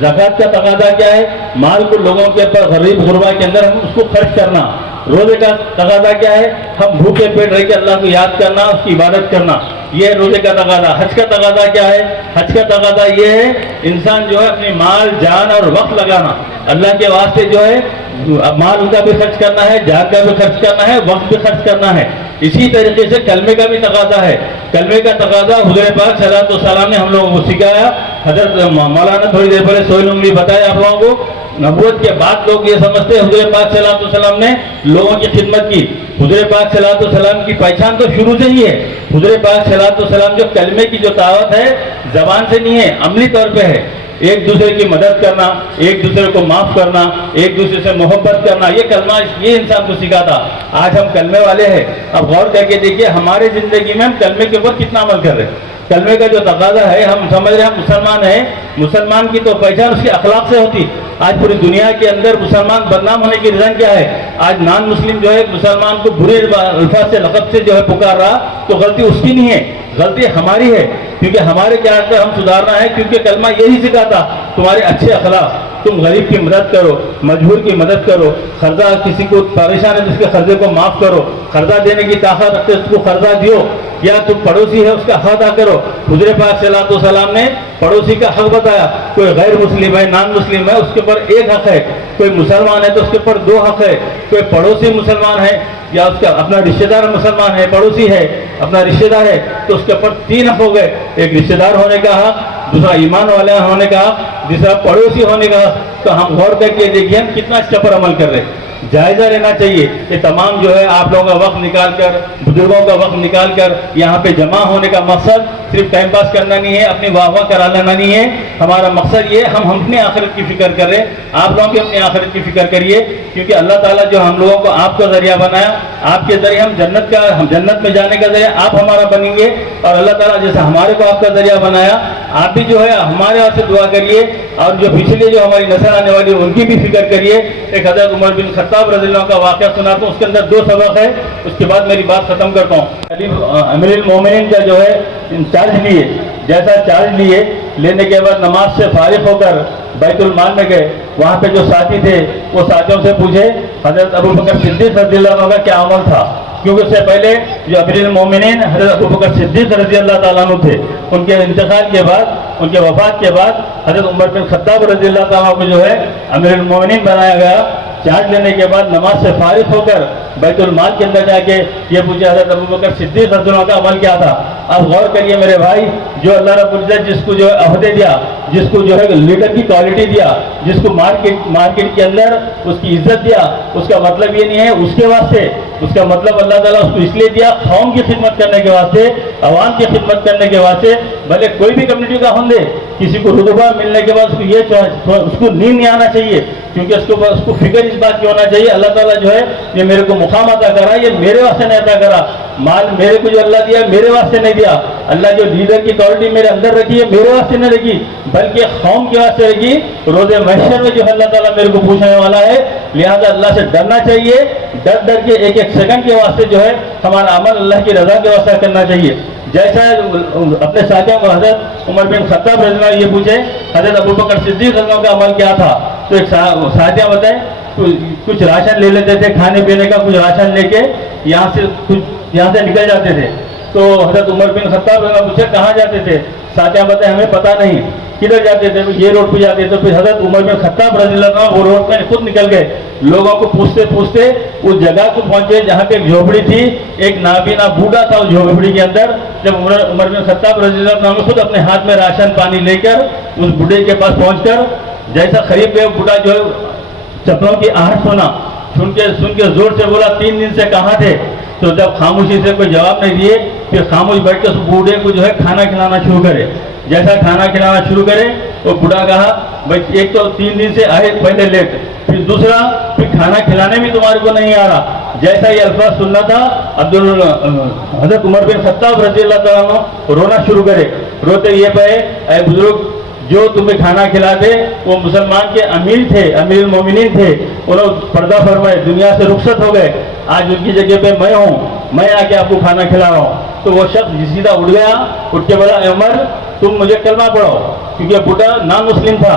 زکوٰۃ کا تقاضا کیا ہے؟ مال کو لوگوں کے اوپر غریب غربا کے اندر ہم اس کو خرچ کرنا. روزے کا تقاضا کیا ہے؟ ہم بھوکے پیٹ رہ کے اللہ کو یاد کرنا, اس کی عبادت کرنا. یہ روزے کا تقاضا. حج کا تقاضا کیا ہے؟ حج کا تقاضا یہ ہے انسان جو ہے اپنی مال جان اور وقت لگانا. اللہ کے واسطے جو ہے مال کا بھی خرچ کرنا ہے, جان کا بھی خرچ کرنا ہے, وقت بھی خرچ کرنا ہے. اسی طریقے سے کلمے کا بھی تقاضا ہے. کلمے کا تقاضا حضور پاک صلی اللہ علیہ وسلم نے ہم لوگوں کو سکھایا. حضرت مولانا تھوڑی دیر پہلے سہیل عمری بتایا آپ لوگوں کو. نبوت کے بعد لوگ یہ سمجھتے حضور پاک صلی اللہ علیہ وسلم نے لوگوں کی خدمت کی. حضور پاک صلی اللہ علیہ وسلم کی پہچان تو شروع سے ہی ہے. حضور پاک صلی اللہ علیہ وسلم جو کلمے کی جو دعوت ہے زبان سے نہیں ہے, عملی طور پہ ہے. ایک دوسرے کی مدد کرنا, ایک دوسرے کو معاف کرنا, ایک دوسرے سے محبت کرنا, یہ کلمہ یہ انسان کو سکھاتا. آج ہم کلمے والے ہیں. اب غور کر کے دیکھیے ہمارے زندگی میں ہم کلمے کے اوپر کتنا عمل کر رہے ہیں. کلمے کا جو تقاضا ہے ہم سمجھ رہے ہیں ہم مسلمان ہیں. مسلمان کی تو پہچان اس کے اخلاق سے ہوتی. آج پوری دنیا کے اندر مسلمان بدنام ہونے کی ریزن کیا ہے؟ آج نان مسلم جو ہے مسلمان کو برے الفاظ سے لقب سے جو ہے پکار رہا, تو غلطی اس کی نہیں ہے, غلطی ہماری ہے. کیونکہ ہمارے کیا ہم سدھارنا ہے. کیونکہ کلمہ یہی سکھاتا تمہارے اچھے اخلاق. تم غریب کی مدد کرو, مجبور کی مدد کرو, قرضہ کسی کو پریشان ہے جس کے قرضے کو معاف کرو, قرضہ دینے کی طاقت رکھتے اس کو قرضہ دیو, یا تم پڑوسی ہے اس کا حق ادا کرو. حضور پاک صلی اللہ علیہ وسلم نے پڑوسی کا حق بتایا. کوئی غیر مسلم ہے, نان مسلم ہے, اس کے اوپر ایک حق ہے. کوئی مسلمان ہے تو اس کے اوپر 2 حق ہے. کوئی پڑوسی مسلمان ہے یا اس کا اپنا رشتہ دار مسلمان ہے, پڑوسی ہے, اپنا رشتہ دار ہے, تو اس کے اوپر 3 حق ہو گئے. ایک رشتہ دار ہونے کا حق, دوسرا ایمان والا ہونے کا حق, تیسرا پڑوسی ہونے کا حق. تو ہم غور کر کے دیکھیے ہم کتنا اس پر عمل کر رہے ہیں. جائزہ لینا چاہیے. یہ تمام جو ہے آپ لوگوں کا وقت نکال کر, بزرگوں کا وقت نکال کر یہاں پہ جمع ہونے کا مقصد صرف ٹائم پاس کرنا نہیں ہے, اپنی واہ واہ کرا لینا نہیں ہے. ہمارا مقصد یہ ہم اپنی آخرت کی فکر کر رہے ہیں. آپ لوگوں کی اپنی آخرت کی فکر کریے. کیونکہ اللہ تعالیٰ جو ہم لوگوں کو آپ کا ذریعہ بنایا, آپ کے ذریعے ہم جنت میں جانے کا ذریعہ آپ ہمارا بنیں گے. اور اللہ تعالیٰ جیسا ہمارے کو آپ کا ذریعہ بنایا, آپ بھی جو ہے ہمارے واسطے دعا کریے. اور جو پچھلے جو ہماری نسل آنے والی ان کی بھی فکر کریے. ایک حضرت عمر بن خطاب رضی اللہ کا واقعہ سناتا ہوں, اس کے اندر 2 سبق ہے, اس کے بعد میری بات ختم کرتا ہوں. امیر المومنین کا جو ہے چارج لیے, جیسا چارج لیے, لینے کے بعد نماز سے فارغ ہو کر بیت المال میں گئے. وہاں پہ جو ساتھی تھے وہ ساتھیوں سے پوچھے حضرت ابو بکر صدیق رضی اللہ عنہ کا کیا عمل تھا. کیونکہ اس سے پہلے جو امیر المومنین حضرت ابو بکر صدیق رضی اللہ تعالیٰ عنہ تھے, ان کے انتقال کے بعد, ان کے وفات کے بعد حضرت عمر بن خطاب رضی اللہ تعالیٰ عنہ کو جو ہے امیر المومنین بنایا گیا. چارج لینے کے بعد نماز سے فارغ ہو کر بیت المال کے اندر جا کے یہ پوچھا حضرت ابو بکر صدیق رضی اللہ عنہ کا عمل کیا تھا. اب غور کریے میرے بھائی, جو اللہ رب العزت جس کو جو ہے عہدے دیا, جس کو جو ہے لیڈر کی کوالٹی دیا, جس کو مارکیٹ کے اندر اس کی عزت دیا, اس کا مطلب یہ نہیں ہے اس کے واسطے उसका मतलब अल्लाह ताला उसको इसलिए दिया कौम की खिदमत करने के वास्ते, आवाम की खिदमत करने के वास्ते। भले कोई भी कम्युनिटी का होंगे, किसी को रुतबा मिलने के बाद उसको नींद नहीं आना चाहिए, क्योंकि उसको फिक्र इस बात की होना चाहिए अल्लाह ताला जो है ये मेरे को मुकाम अता करा, ये मेरे वास्ते नहीं अता करा, माल मेरे को जो अल्लाह दिया मेरे वास्ते नहीं दिया, अल्लाह जो लीडर की क्वालिटी मेरे अंदर रखी है मेरे वास्ते नहीं रखी, बल्कि कौम के वास्ते रखी। रोज़े महशर में जो अल्लाह ताला मेरे को पूछने वाला है, लिहाजा अल्लाह से डरना चाहिए। डर डर के एक एक सेकंड के वास्ते जो है हमारा अमल अल्लाह की रजा के वास्ते करना चाहिए। जैसा अपने साथियों को हजरत उमर बिन खत्ताब रज़ी अल्लाह ये पूछे हजरत अबू बकर सिद्दीक़ रज़ी अल्लाह का अमल क्या था, तो एक साथिया बताए कुछ राशन ले लेते थे, खाने पीने का कुछ राशन लेके यहाँ से निकल जाते थे। तो हजरत उमर बिन खत्ताब रज़ी अल्लाह पूछे कहाँ जाते थे, साथिया बताए हमें पता नहीं किधर जाते थे, ये रोड पे जाते थे। फिर हजरत उमर बिन खत्ताब रज़ी अल्लाह अन्हु वो रोड पे खुद निकल गए, लोगों को पूछते पूछते उस जगह को पहुंचे जहाँ पे एक झोपड़ी थी, एक नाबीना बूढ़ा था उस झोपड़ी के अंदर। जब उमर बिन खत्ताब रज़ी अल्लाह अन्हु खुद अपने हाथ में राशन पानी लेकर उस बूढ़े के पास पहुंचकर जैसा खरीद पे बूढ़ा जो है चप्पलों की आहट सुन के जोर से बोला 3 दिन से कहाँ थे। तो जब खामोशी से कोई जवाब नहीं दिए, फिर खामोश बैठ के उस बूढ़े को जो है खाना खिलाना शुरू करे। जैसा खाना खिलाना शुरू करे तो बूढ़ा कहा भाई एक तो 3 दिन से आए पहले लेट, फिर दूसरा फिर खाना खिलाने में तुम्हारे को नहीं आ रहा। जैसा ये अल्फाज सुनना था हजरत उमर बिन खत्ताब रज़ी अल्लाह तआला अन्हु रोना शुरू करे। रोते ये पे ऐ बुजुर्ग जो तुम्हें खाना खिलाते वो मुसलमान के अमीर थे, अमीरुल मोमिनीन थे, उन्होंने पर्दा फरमाए दुनिया से रुखसत हो गए, आज उनकी जगह पे मैं हूँ, मैं आके आपको खाना खिला रहा हूँ। तो वो शख्स सीधा उठ गया, उठ के बोला उमर तुम मुझे कलमा पढ़ाओ, क्योंकि बूढ़ा नान मुस्लिम था,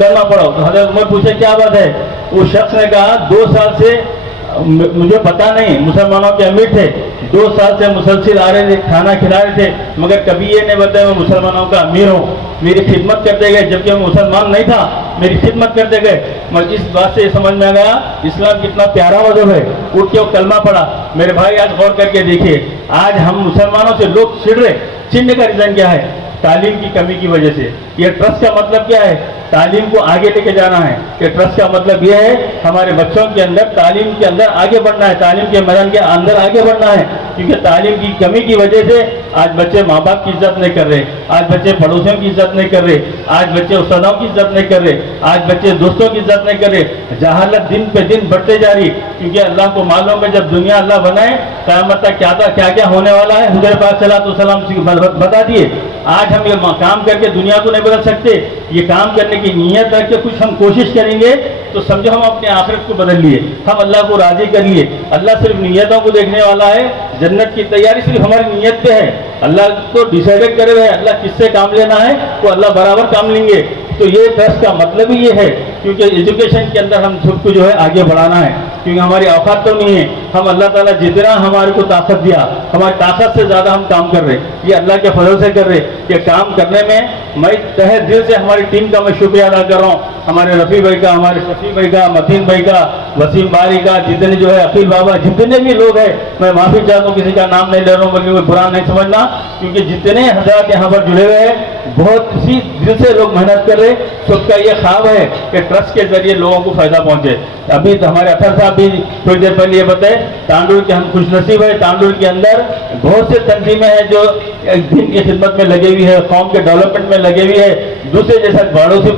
कलमा पढ़ाओ। तो हजरत उमर पूछे क्या बात है, उस शख्स ने कहा 2 साल से मुझे पता नहीं, मुसलमानों के अमीर थे, 2 साल से मुसलसिल आ रहे थे, खाना खिला रहे थे, मगर कभी ये नहीं बताया मैं मुसलमानों का अमीर हूँ, मेरी खिदमत करते गए, जबकि मैं मुसलमान नहीं था मेरी खिदमत करते गए। मगर इस बात से समझ में आ गया इस्लाम कितना प्यारा मजहब है। उठ के वो कलमा पढ़ा। मेरे भाई आज गौर करके देखिए, आज हम मुसलमानों से लोग चिढ़ रहे, चिढ़ने का रीजन क्या है, तालीम की कमी की वजह से। ये ट्रस्ट का मतलब क्या है, तालीम को आगे लेके जाना है। ये ट्रस्ट का मतलब ये है हमारे बच्चों के अंदर तालीम के अंदर आगे बढ़ना है, तालीम के मैदान के अंदर आगे बढ़ना है, क्योंकि तालीम की कमी की वजह से आज बच्चे माँ बाप की इज्जत नहीं कर रहे, आज बच्चे पड़ोसियों की इज्जत नहीं कर रहे, आज बच्चे उस्तादों की इज्जत नहीं कर रहे, आज बच्चे दोस्तों की इज्जत नहीं कर रहे। जहालत दिन पे दिन बढ़ते जा रही, क्योंकि अल्लाह को मालूम है जब दुनिया अल्लाह बनाए क़यामत तक क्या क्या होने वाला है, हुज़ूर पाक सल्लल्लाहु अलैहि वसल्लम बता दिए। आज हम ये काम करके दुनिया को नहीं बदल सकते, ये काम करने की नीयत रख के कुछ हम कोशिश करेंगे तो समझो हम अपने आखिरत को बदल लिए, हम अल्लाह को राजी कर लिए। अल्लाह सिर्फ नीयतों को देखने वाला है, जन्नत की तैयारी सिर्फ हमारी नीयत पे है। अल्लाह तो डिसाइडेड करे हुए अल्लाह किससे काम लेना है वो अल्लाह बराबर काम लेंगे। तो ये ट्रस्ट का मतलब ही ये है, क्योंकि एजुकेशन के अंदर हम सबको जो है आगे बढ़ाना है, क्योंकि हमारी औकात तो नहीं है। हम अल्लाह ताला जितना हमारे को ताकत दिया, हमारी ताकत से ज़्यादा हम काम कर रहे, ये अल्लाह के फजल से कर रहे। ये काम करने में मैं तहे दिल से हमारी टीम का मैं शुक्रिया अदा कर रहा हूँ, हमारे रफ़ी भाई का, हमारे शफी भाई का, मतीन भाई का, वसीम बारी का, जितने जो है अकील बाबा, जितने भी लोग हैं, मैं माफ़ी चाहता हूँ किसी का नाम नहीं ले रहा हूँ, बल्कि कोई बुरा नहीं समझना, क्योंकि जितने हज़रात यहाँ पर जुड़े हुए हैं बहुत इसी दिल से लोग मेहनत कर रहे। सबका ये ख्वाब है कि ट्रस्ट के जरिए लोगों को फायदा पहुंचे। अभी तो हमारे अतर साहब भी थोड़ी देर पहले ये बताए, तांडुल के हम खुशनसीब है, तांडुल के अंदर बहुत से तंजीमें हैं जो दिन की खिदमत में लगी हुई है, कौम के डेवलपमेंट में लगी हुई है। दूसरे जैसा बड़ों से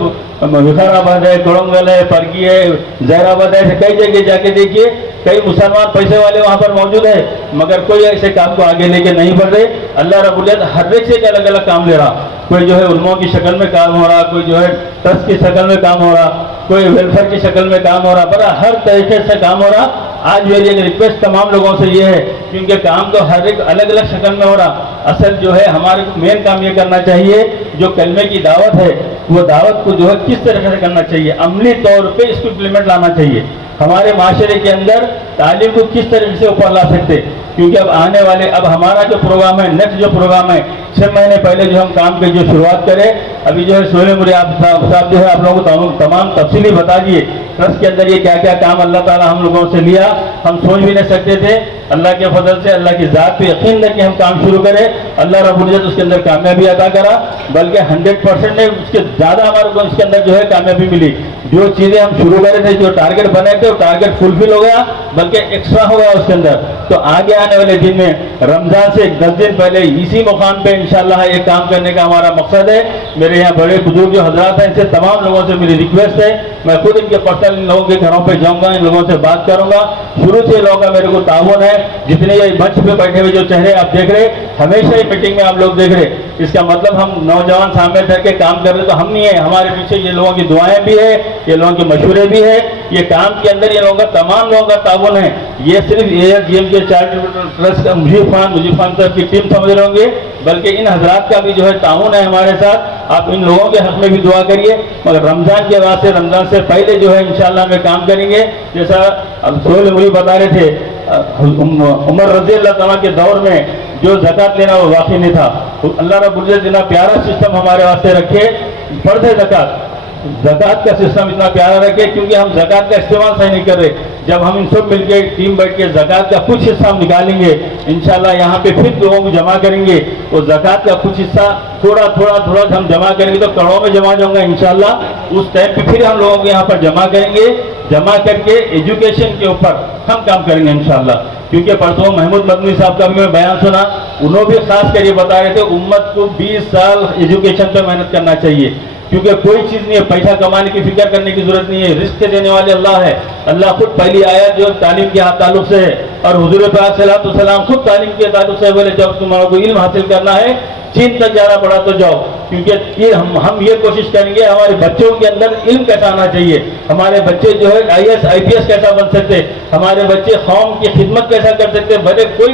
विखाराबाद है, कोड़ंगल है, परगी है, जहराबाद है, ऐसे कई जगह जाके देखिए, कई मुसलमान पैसे वाले वहाँ पर मौजूद है, मगर कोई ऐसे काम को आगे लेके नहीं बढ़ रहे। अल्लाह रब्बुल इज्जत हर एक से एक अलग अलग काम ले रहा, कोई जो है उलमा की शक्ल में काम हो रहा, कोई जो है ट्रस्ट की शक्ल में काम हो रहा, कोई वेलफेयर की शक्ल में काम हो रहा, बड़ा हर तरीके से काम हो रहा। आज मेरी एक रिक्वेस्ट तमाम लोगों से ये है, क्योंकि काम तो हर एक अलग अलग शक्ल में हो रहा, असल जो है हमारे को मेन काम ये करना चाहिए, जो कलमे की दावत है वो दावत को जो है किस तरह से करना चाहिए, अमली तौर पे इसको इम्प्लीमेंट लाना चाहिए। हमारे माशरे के अंदर तालीम को किस तरह से ऊपर ला सकते, क्योंकि अब आने वाले, अब हमारा जो प्रोग्राम है, नेक्स्ट जो प्रोग्राम है, 6 महीने पहले जो हम काम की जो शुरुआत करें, अभी जो है सोहेल मुरी साहब जो है आप लोगों को तमाम तफसीली बता दिए ट्रस्ट के अंदर ये क्या क्या काम अल्लाह ताला हम लोगों से लिया, हम सोच भी नहीं सकते थे। अल्लाह के फजल से, अल्लाह की ज़ात पे यकीन करके हम काम शुरू करें, अल्लाह रब्बुल इज्जत उसके अंदर कामयाबी अता करा, बल्कि 100% ने उसके ज़्यादा हमारे को इसके अंदर जो है कामयाबी मिली। जो चीज़ें हम शुरू करे थे, जो टारगेट बनाए थे, वो टारगेट फुलफिल हो गया, बल्कि एक्स्ट्रा हो गया उसके अंदर। तो आगे आने वाले दिन में रमज़ान से 10 दिन पहले इसी मुकाम पे इंशाल्लाह ये काम करने का हमारा मकसद है। मेरे यहाँ बड़े बुजुर्ग जो हजरात हैं, इनसे तमाम लोगों से मेरी रिक्वेस्ट है, मैं खुद इनके पर्सनल इन लोगों के घरों पे जाऊँगा, इन लोगों से बात करूँगा। शुरू से लोगों का मेरे को ताउन है। जितने ये मंच पे बैठे हुए जो चेहरे आप देख रहे, हमेशा ही मीटिंग में आप लोग देख रहे, इसका मतलब हम नौजवान सामने रह के काम कर रहे तो हम नहीं है, हमारे पीछे ये लोगों की दुआएं भी है, ये लोगों के मशवरे भी है। ये काम के अंदर ये लोगों का तमाम लोगों का ताउन है। ये सिर्फ ASGM के चैरिटेबल ट्रस्ट का मुजीब खान साहब की टीम समझ रहे होंगे, बल्कि इन हजरात का भी जो है ताउन है हमारे साथ। आप इन लोगों के हक में भी दुआ करिए। मगर रमज़ान के बाद से, रमज़ान से पहले जो है इंशाल्लाह में काम करेंगे। जैसा सोहेल मुझे बता रहे थे, उमर रज़ी अल्लाह तआला के दौर में जो ज़कात लेना वो वाक़ई नहीं था। अल्लाह रब्बुल इज़्ज़त इतना प्यारा सिस्टम हमारे वास्ते रखे, फर्ज़ है ज़कात का सिस्टम इतना प्यारा रखे, क्योंकि हम ज़कात का इस्तेमाल सही नहीं कर रहे। जब हम इन सब मिलकर टीम बैठ के ज़कात का कुछ हिस्सा हम निकालेंगे, इंशाल्लाह यहाँ पे फिर लोगों को जमा करेंगे, वो ज़कात का कुछ हिस्सा थोड़ा हम जमा करेंगे तो करोड़ों में जमा जाऊंगा इंशाल्लाह। उस टाइम पे फिर हम लोगों को यहाँ पर जमा करेंगे, जमा करके एजुकेशन के ऊपर हम काम करेंगे इंशाल्लाह। क्योंकि परसों महमूद मदनी साहब का भी मैं बयान सुना, उन्होंने भी खास कर ये बता रहे थे उम्मत को 20 साल एजुकेशन पे मेहनत करना चाहिए, क्योंकि कोई चीज़ नहीं है, पैसा कमाने की फिक्र करने की जरूरत नहीं है। रिस्क देने वाले अल्लाह है। अल्लाह खुद पहली आयत जो तालीम के ताल्लुक से है, और हुजूर पाक सल्लल्लाहु अलैहि वसल्लम खुद तालीम के ताल्लुक से बोले जब तुम्हारा को इल्म हासिल करना है, चीन तक जाना पड़ा तो जाओ, क्योंकि हम ये कोशिश करेंगे हमारे बच्चों के अंदर इल्म कैसा आना चाहिए, हमारे बच्चे जो है IAS IPS कैसा बन सकते, हमारे बच्चे कौम की खिदमत कैसा कर सकते, भले कोई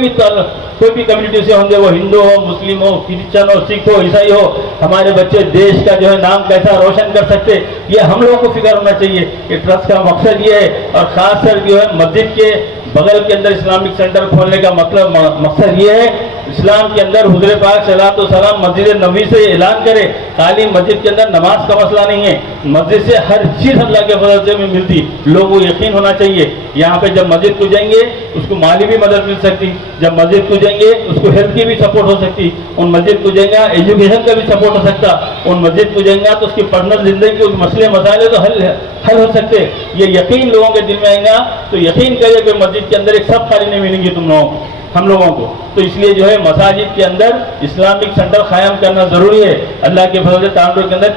भी कम्युनिटी से होंगे, वो हिंदू हो, मुस्लिम हो, क्रिश्चन हो, सिख हो, ईसाई हो, हमारे बच्चे देश का जो है नाम कैसा रोशन कर सकते, ये हम लोगों को फिक्र होना चाहिए। ये ट्रस्ट का मकसद ये है, और खासकर जो है मस्जिद के बगल के अंदर इस्लामिक सेंटर खोलने का मकसद ये है, इस्लाम के अंदर हुज़ूर पाक सल्लल्लाहु अलैहि वसल्लम मस्जिद नबवी से ऐलान करे, खाली मस्जिद के अंदर नमाज का मसला नहीं है, मस्जिद से हर चीज़ अल्लाह के फज़ल से में मिलती, लोगों को यकीन होना चाहिए। यहाँ पे जब मस्जिद को जाएंगे उसको माली भी मदद मिल सकती, जब मस्जिद को जाएंगे उसको हेल्थ की भी सपोर्ट हो सकती, उन मस्जिद को जाएंगे एजुकेशन का भी सपोर्ट हो सकता, उन मस्जिद को जाएंगे तो उसकी पर्सनल जिंदगी के मसले मसाले तो हल हो सकते। ये यकीन लोगों के दिल में आएगा तो यकीन करिए कि मस्जिद के अंदर एक सब खाली नहीं मिलेंगी तुम लोगों को, हम लोगों को। तो इसलिए जो है मसाजिद के अंदर इस्लामिक सेंटर कायम करना जरूरी है। अल्लाह के फजल से तांडुर के अंदर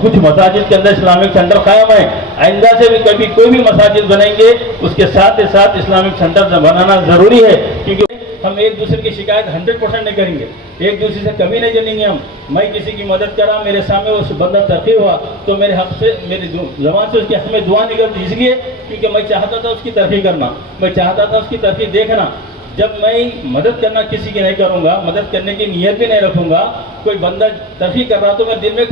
कुछ मसाजिद के अंदर इस्लामिक सेंटर कायम है। आइंदा से भी कभी कोई भी मसाजिद बनेंगे उसके साथ ही साथ इस्लामिक सेंटर बनाना जरूरी है, क्योंकि हम एक दूसरे की शिकायत 100% नहीं करेंगे, एक दूसरे से कभी नहीं जनेंगे हम। मैं किसी की मदद करा, मेरे सामने उस बंदा तरक्की हुआ तो मेरे हक से, मेरी ज़बान से उसके हक में दुआ निकलती, इसलिए क्योंकि मैं चाहता था उसकी तरक्की करना, मैं चाहता था उसकी तरक्की देखना। जब मैं मदद करना किसी की नहीं करूँगा, मदद करने की नीयत भी नहीं रखूँगा, कोई बंदा तरक्की कर रहा तो मैं दिल में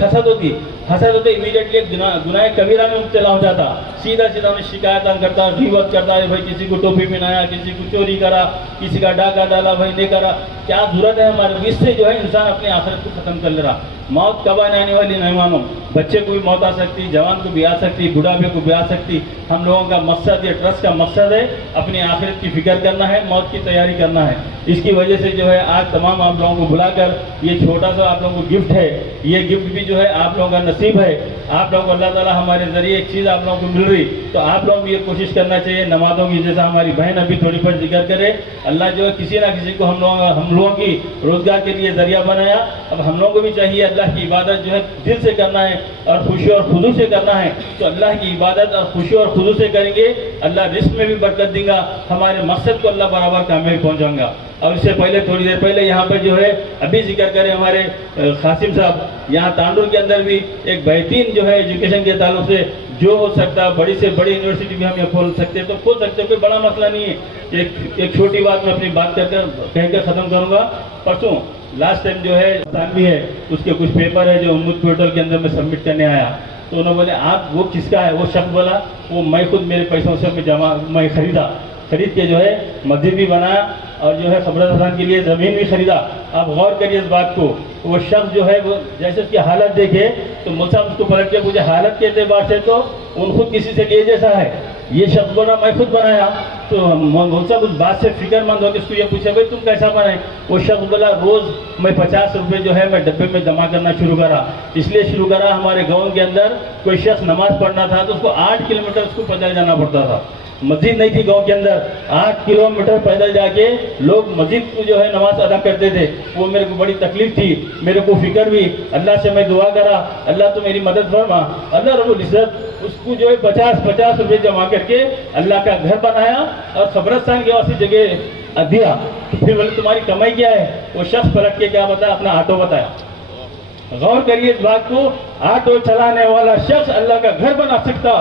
हसद होती इमीडिएटली गुनाह कबीरा में मुब्तला हो जाता, सीधा मैं शिकायत करता, गीबत करता है, भाई किसी को टोपी पहनाया, किसी को चोरी करा, किसी का डाका डाला, भाई नहीं करा, क्या जरूरत है हमारे। इससे जो है इंसान अपने आखिरत को ख़त्म कर ले रहा। मौत कब आने वाली नहीं मालूम, बच्चे को भी मौत आ सकती, जवान को भी आ सकती, बुढ़ापे को भी आ सकती। हम लोगों का मकसद, ये ट्रस्ट का मकसद है अपनी आखिरत की फिक्र करना है, मौत की तैयारी करना है। इसकी वजह से जो है आज तमाम आप लोगों को बुलाकर ये छोटा सा आप लोगों को गिफ्ट है, ये गिफ्ट भी जो है आप लोगों का नसीब है। आप लोगों को अल्लाह ताला हमारे ज़रिए एक चीज़ आप लोगों को मिल रही, तो आप लोगों को ये कोशिश करना चाहिए नमाज़ों की, जैसा हमारी बहन अभी थोड़ी पर जिक्र करे, अल्लाह जो है किसी ना किसी को हम लोगों की रोज़गार के लिए ज़रिया बनाया। अब हम लोगों को भी चाहिए अल्लाह की इबादत जो है दिल से करना है और खुशी और खुदू से करना है। तो अल्लाह की इबादत और खुशी और खुदू से करेंगे, अल्लाह रिस्क में भी बरकत देगा, हमारे मकसद को अल्लाह बराबर कामयाबी पहुँचाऊँगा। और इससे पहले थोड़ी देर पहले यहाँ पर जो है अभी जिक्र करें हमारे कासिम साहब, यहाँ तांडुर के अंदर भी एक बेहतरीन जो है एजुकेशन के ताल्लुक से जो हो सकता है, बड़ी से बड़ी यूनिवर्सिटी भी हम ये खोल सकते हैं तो खोल सकते हैं, कोई बड़ा मसला नहीं है। एक छोटी बात मैं अपनी बात कहकर ख़त्म करूँगा। परसों लास्ट टाइम जो है भी है उसके कुछ पेपर है जो उम्मत पोर्टल के अंदर मैं सबमिट करने आया, तो उन्होंने बोले आप वो किसका है, वो शख्स बोला वो मैं खुद मेरे पैसों से मैं खरीद के जो है मस्जिद भी बनाया और जो है खबरस्तान के लिए ज़मीन भी खरीदा। आप गौर करिए इस बात को, वो शख्स जो है वो जैसे उसकी हालत देखे तो मुझसे उसको पलट के मुझे हालत के एतबार से तो उन खुद किसी से लिए जैसा है। ये शख्स बोला मैं खुद बनाया, तो मौसा उस बात से फिक्रमंद हो के उसको ये पूछा, भाई तुम कैसा बने? वो शख्स बोला, रोज़ मैं 50 रुपये जो है मैं डब्बे में जमा करना शुरू करा। इसलिए शुरू करा, हमारे गांव के अंदर कोई शख्स नमाज़ पढ़ना था तो उसको 8 किलोमीटर उसको पैदल जाना पड़ता था। मस्जिद नहीं थी गांव के अंदर, 8 किलोमीटर पैदल जाके लोग मस्जिद को जो है नमाज अदा करते थे। वो मेरे को बड़ी तकलीफ थी, मेरे को फिक्र भी। अल्लाह से मैं दुआ करा, अल्लाह तो मेरी मदद फरमा। अल्लाह रब्बुल इज़्ज़त उसको जो है 50 रुपये जमा करके अल्लाह का घर बनाया और कब्रिस्तान के वास्ते जगह दिया। तो फिर बोले तुम्हारी कमाई क्या है? वो शख्स पलट के क्या बताया? अपना ऑटो बताया। गौर करिए इस बात को, ऑटो चलाने वाला शख्स अल्लाह का घर बना सकता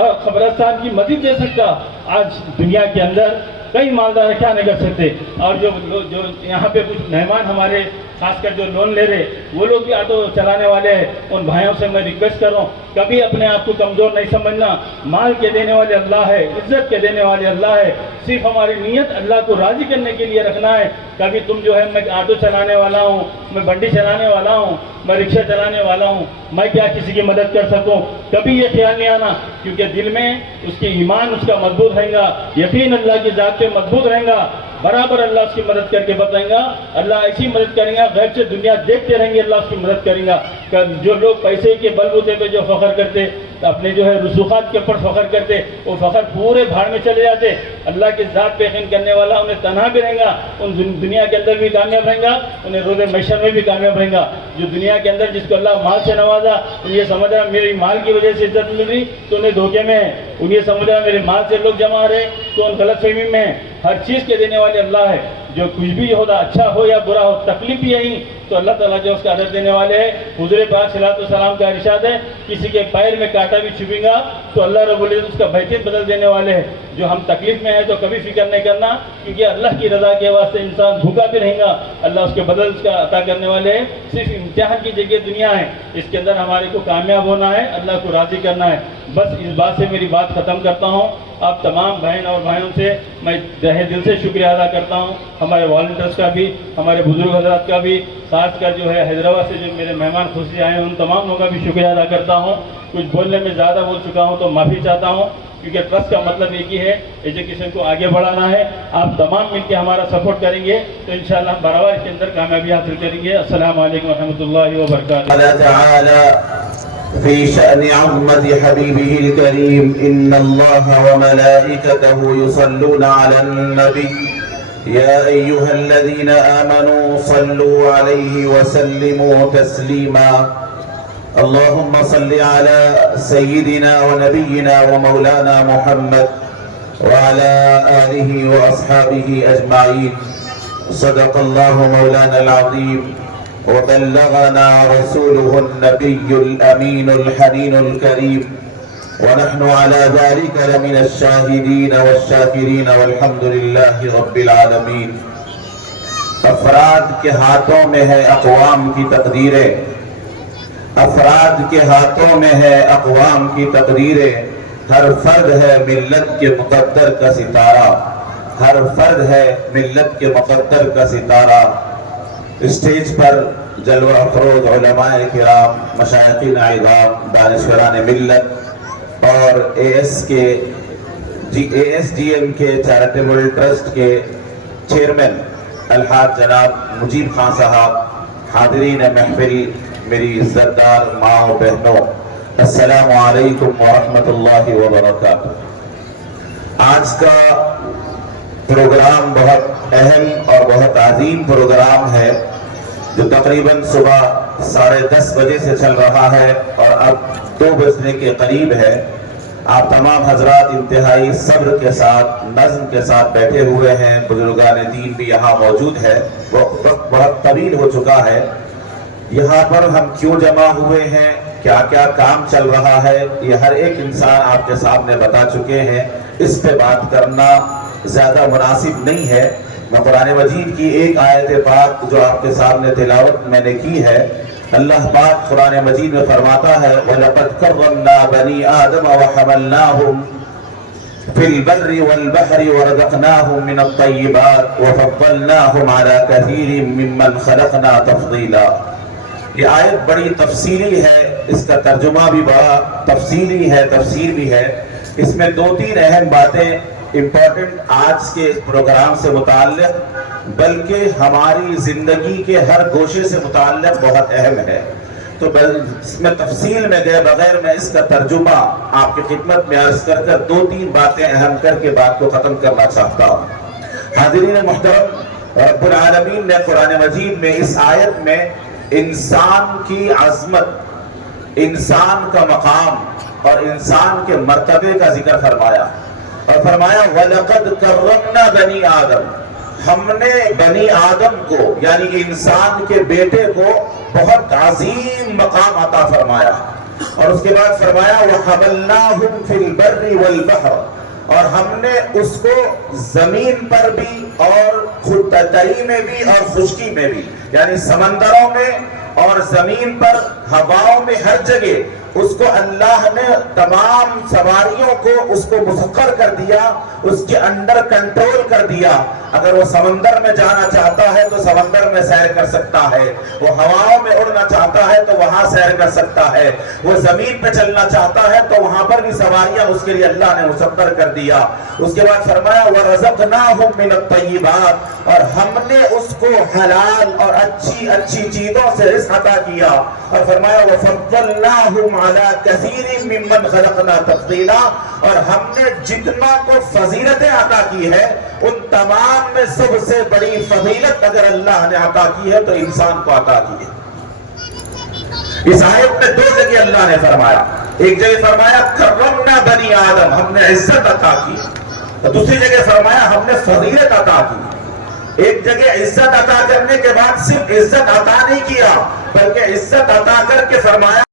और कब्रिस्तान की मस्जिद दे सकता। आज दुनिया के अंदर कई मालदार क्या नहीं कर सकते। और जो यहाँ पे कुछ मेहमान हमारे खासकर जो लोन ले रहे, वो लोग भी ऑटो चलाने वाले हैं। उन भाइयों से मैं रिक्वेस्ट कर रहा हूँ, कभी अपने आप को कमज़ोर नहीं समझना। माल के देने वाले अल्लाह है, इज्जत के देने वाले अल्लाह है। सिर्फ हमारी नीयत अल्लाह को राज़ी करने के लिए रखना है। कभी तुम जो है मैं ऑटो चलाने वाला हूँ, मैं बंडी चलाने वाला हूँ, मैं रिक्शा चलाने वाला हूँ, मैं क्या किसी की मदद कर सकूँ, कभी ये ख्याल नहीं आना। क्योंकि दिल में उसके ईमान उसका मजबूत रहेगा, यकीन अल्लाह की ज़ात पे मजबूत रहेगा, बराबर अल्लाह उसकी मदद करके बताएगा। अल्लाह ऐसी मदद करेगा, गैब से दुनिया देखते रहेंगे, अल्लाह उसकी मदद करेगा। जो लोग पैसे के बलबूते पे जो फ़ख्र करते, अपने जो है रसूखात के ऊपर फ़ख्र करते, वो फ़ख्र पूरे भाड़ में चले जाते। अल्लाह की ज़ात पे यकीन करने वाला उन्हें तनहा भी रहेगा, उन दुनिया के अंदर भी कामयाब रहेगा, उन्हें रोज़े महशर में भी कामयाब रहेगा। जो दुनिया के अंदर जिसको अल्लाह माल से नवाजा, उन्हें समझ रहा मेरी माल की वजह से इज्जत मिल रही तो उन्हें धोखे में है। उन्हें समझ रहा मेरे माल से लोग जमा रहे तो उन गलतफहमी में है। हर चीज़ के देने वाले अल्लाह है। जो कुछ भी होता, अच्छा हो या बुरा हो, तकलीफ भी यही तो अल्लाह ताला जो उसका अदर देने वाले हैं। हुज़ूर पाक सल्लल्लाहु अलैहि वसल्लम का इरशाद है, किसी के पैर में कांटा भी चुभेगा तो अल्लाह रब्बुल इज़्ज़त उसका बैतून बदल देने वाले हैं। जो हम तकलीफ में हैं तो कभी फिक्र नहीं करना, क्योंकि अल्लाह की रज़ा के वास्ते इंसान भूखा भी रहेगा, अल्लाह उसके बदल उसका अता करने वाले हैं। सिर्फ इम्तिहान की जगह दुनिया है, इसके अंदर हमारे को कामयाब होना है, अल्लाह को राज़ी करना है। बस इस बात से मेरी बात ख़त्म करता हूँ। आप तमाम बहन और भाइयों से मैं तहे दिल से शुक्रिया अदा करता हूँ, हमारे वॉलंटियर्स का भी, हमारे बुजुर्ग हजरात का भी, साथ का जो है हैदराबाद से जो मेरे मेहमान खुशी आए हैं उन तमाम लोगों का भी शुक्रिया अदा करता हूँ। कुछ बोलने में ज़्यादा बोल चुका हूँ तो माफ़ी चाहता हूँ, क्योंकि ट्रस्ट का मतलब एक ही है, एजुकेशन को आगे बढ़ाना है। आप तमाम मिलकर हमारा सपोर्ट करेंगे तो इंशाअल्लाह हम बराबर इसके अंदर कामयाबी हासिल करेंगे। अस्सलामु अलैकुम रहमतुल्लाहि व बरकातहू। في شأن عظمة حبيبه الكريم إن الله وملائكته يصلون على النبي يا أيها الذين آمنوا صلوا عليه وسلموا تسليما اللهم صل على سيدنا ونبينا ومولانا محمد وعلى آله وأصحابه أجمعين صدق الله مولانا العظيم وبلغنا رسوله النبي الأمين الحنين الكريم ونحن على ذلك لمن الشاهدين والشاكرين والحمد لله رب العالمين۔ افراد کے ہاتھوں میں ہے اقوام کی تقدیریں، افراد کے ہاتھوں میں ہے اقوام کی تقدیریں، ہر فرد ہے ملت کے مقدر کا ستارہ، ہر فرد ہے ملت کے مقدر کا ستارہ۔ اسٹیج پر جلوہ افروز علماء کرام، مشائخین اعظام، دانشوران ملت اور اے ایس ڈی ایم کے چیریٹیبل ٹرسٹ کے چیئرمین الحاج جناب مجیب خان صاحب، حاضرین محفل، میری سردار ماں و بہنوں، السلام علیکم ورحمۃ اللہ وبرکاتہ۔ آج کا پروگرام بہت اہم اور بہت عظیم پروگرام ہے جو تقریباً صبح 10:30 بجے سے چل رہا ہے اور اب 2 بجنے کے قریب ہے۔ آپ تمام حضرات انتہائی صبر کے ساتھ، نظم کے ساتھ بیٹھے ہوئے ہیں، بزرگان دین بھی یہاں موجود ہے، وقت بہت طویل ہو چکا ہے۔ یہاں پر ہم کیوں جمع ہوئے ہیں، کیا کیا کام چل رہا ہے، یہ ہر ایک انسان آپ کے سامنے بتا چکے ہیں، اس پہ بات کرنا زیادہ مناسب نہیں ہے۔ میں قرآن مجید کی ایک آیت پاک جو آپ کے سامنے تلاوت میں نے کی ہے، اللہ پاک قرآن مجید میں فرماتا ہے وَلَقَدْ كَرَّمْنَا بَنِي آدَمَ وَحَمَلْنَاهُمْ فِي الْبَرِّ وَالْبَحْرِ وَرَزَقْنَاهُمْ مِنَ الطَّيِّبَاتِ وَفَضَّلْنَاهُمْ عَلَى كَثِيرٍ مِّمَّنْ خَلَقْنَا تَفْضِيلًا۔ یہ آیت بڑی تفصیلی ہے، اس کا ترجمہ بھی بڑا تفصیلی ہے، تفسیر بھی ہے۔ اس میں 2-3 اہم باتیں इम्पोर्टेंट आज के प्रोग्राम से मुताल्लिक़ बल्कि हमारी ज़िंदगी के हर गोशे से मुताल्लिक़ बहुत अहम है। तो इसमें तफसील में गए बगैर मैं इसका तर्जुमा आपकी खिदमत में अर्ज कर कर 2-3 बातें अहम करके बात को ख़त्म करना चाहता हूँ। हाज़रीन मुहतरम, रब्बुल आलमीन ने कुरान मजीद में इस आयत में इंसान की अज़मत, इंसान का मकाम और इंसान के मर्तबे का जिक्र फरमाया और फरमाया वलक़द कर्रमना बनी आदम, हमने बनी आदम को यानी इंसान के बेटे को बहुत अजीम मकाम अता फरमाया। और उसके बाद फरमाया वहमलनाहुम फिल बर्रि वल बहर, और हमने उसको जमीन पर भी और खुद तरी में भी और खुश्की में भी यानी समंदरों में और जमीन पर हवाओं में हर जगह उसको अल्लाह ने तमाम सवारियों को उसको मुसक्कर कर दिया, उसके अंडर कंट्रोल कर दिया। अगर वो समंदर में जाना चाहता है तो समंदर में सैर कर सकता है, वो हवाओं में उड़ना चाहता है तो वहां सैर कर सकता है, वो जमीन पे चलना चाहता है तो वहां पर भी सवारियां उसके लिए अल्लाह ने मुसक्कर कर दिया। उसके बाद फरमाया वरज़क़नाहुम मिनत तय्यिबात, और हमने उसको हलाल और अच्छी अच्छी चीजों से रिज़्क़ अता किया। और फरमाया वफ़द्दलनाहुम अला कसीरिन मिम्मन खलक़ना तफ़दीला, और हमने जितना को फजीलतें अता की है उन तमाम में सबसे बड़ी फजीलत अगर अल्लाह ने अता की है तो इंसान को अता की है। इस आयत में 2 जगह अल्लाह ने फरमाया, एक जगह फरमाया कर्रमना बनी आदम, हमने इज्जत अता की, तो दूसरी जगह फरमाया हमने फजीलत अता की। एक जगह इज्जत अता करने के बाद सिर्फ इज्जत अता नहीं किया बल्कि इज्जत अता करके फरमाया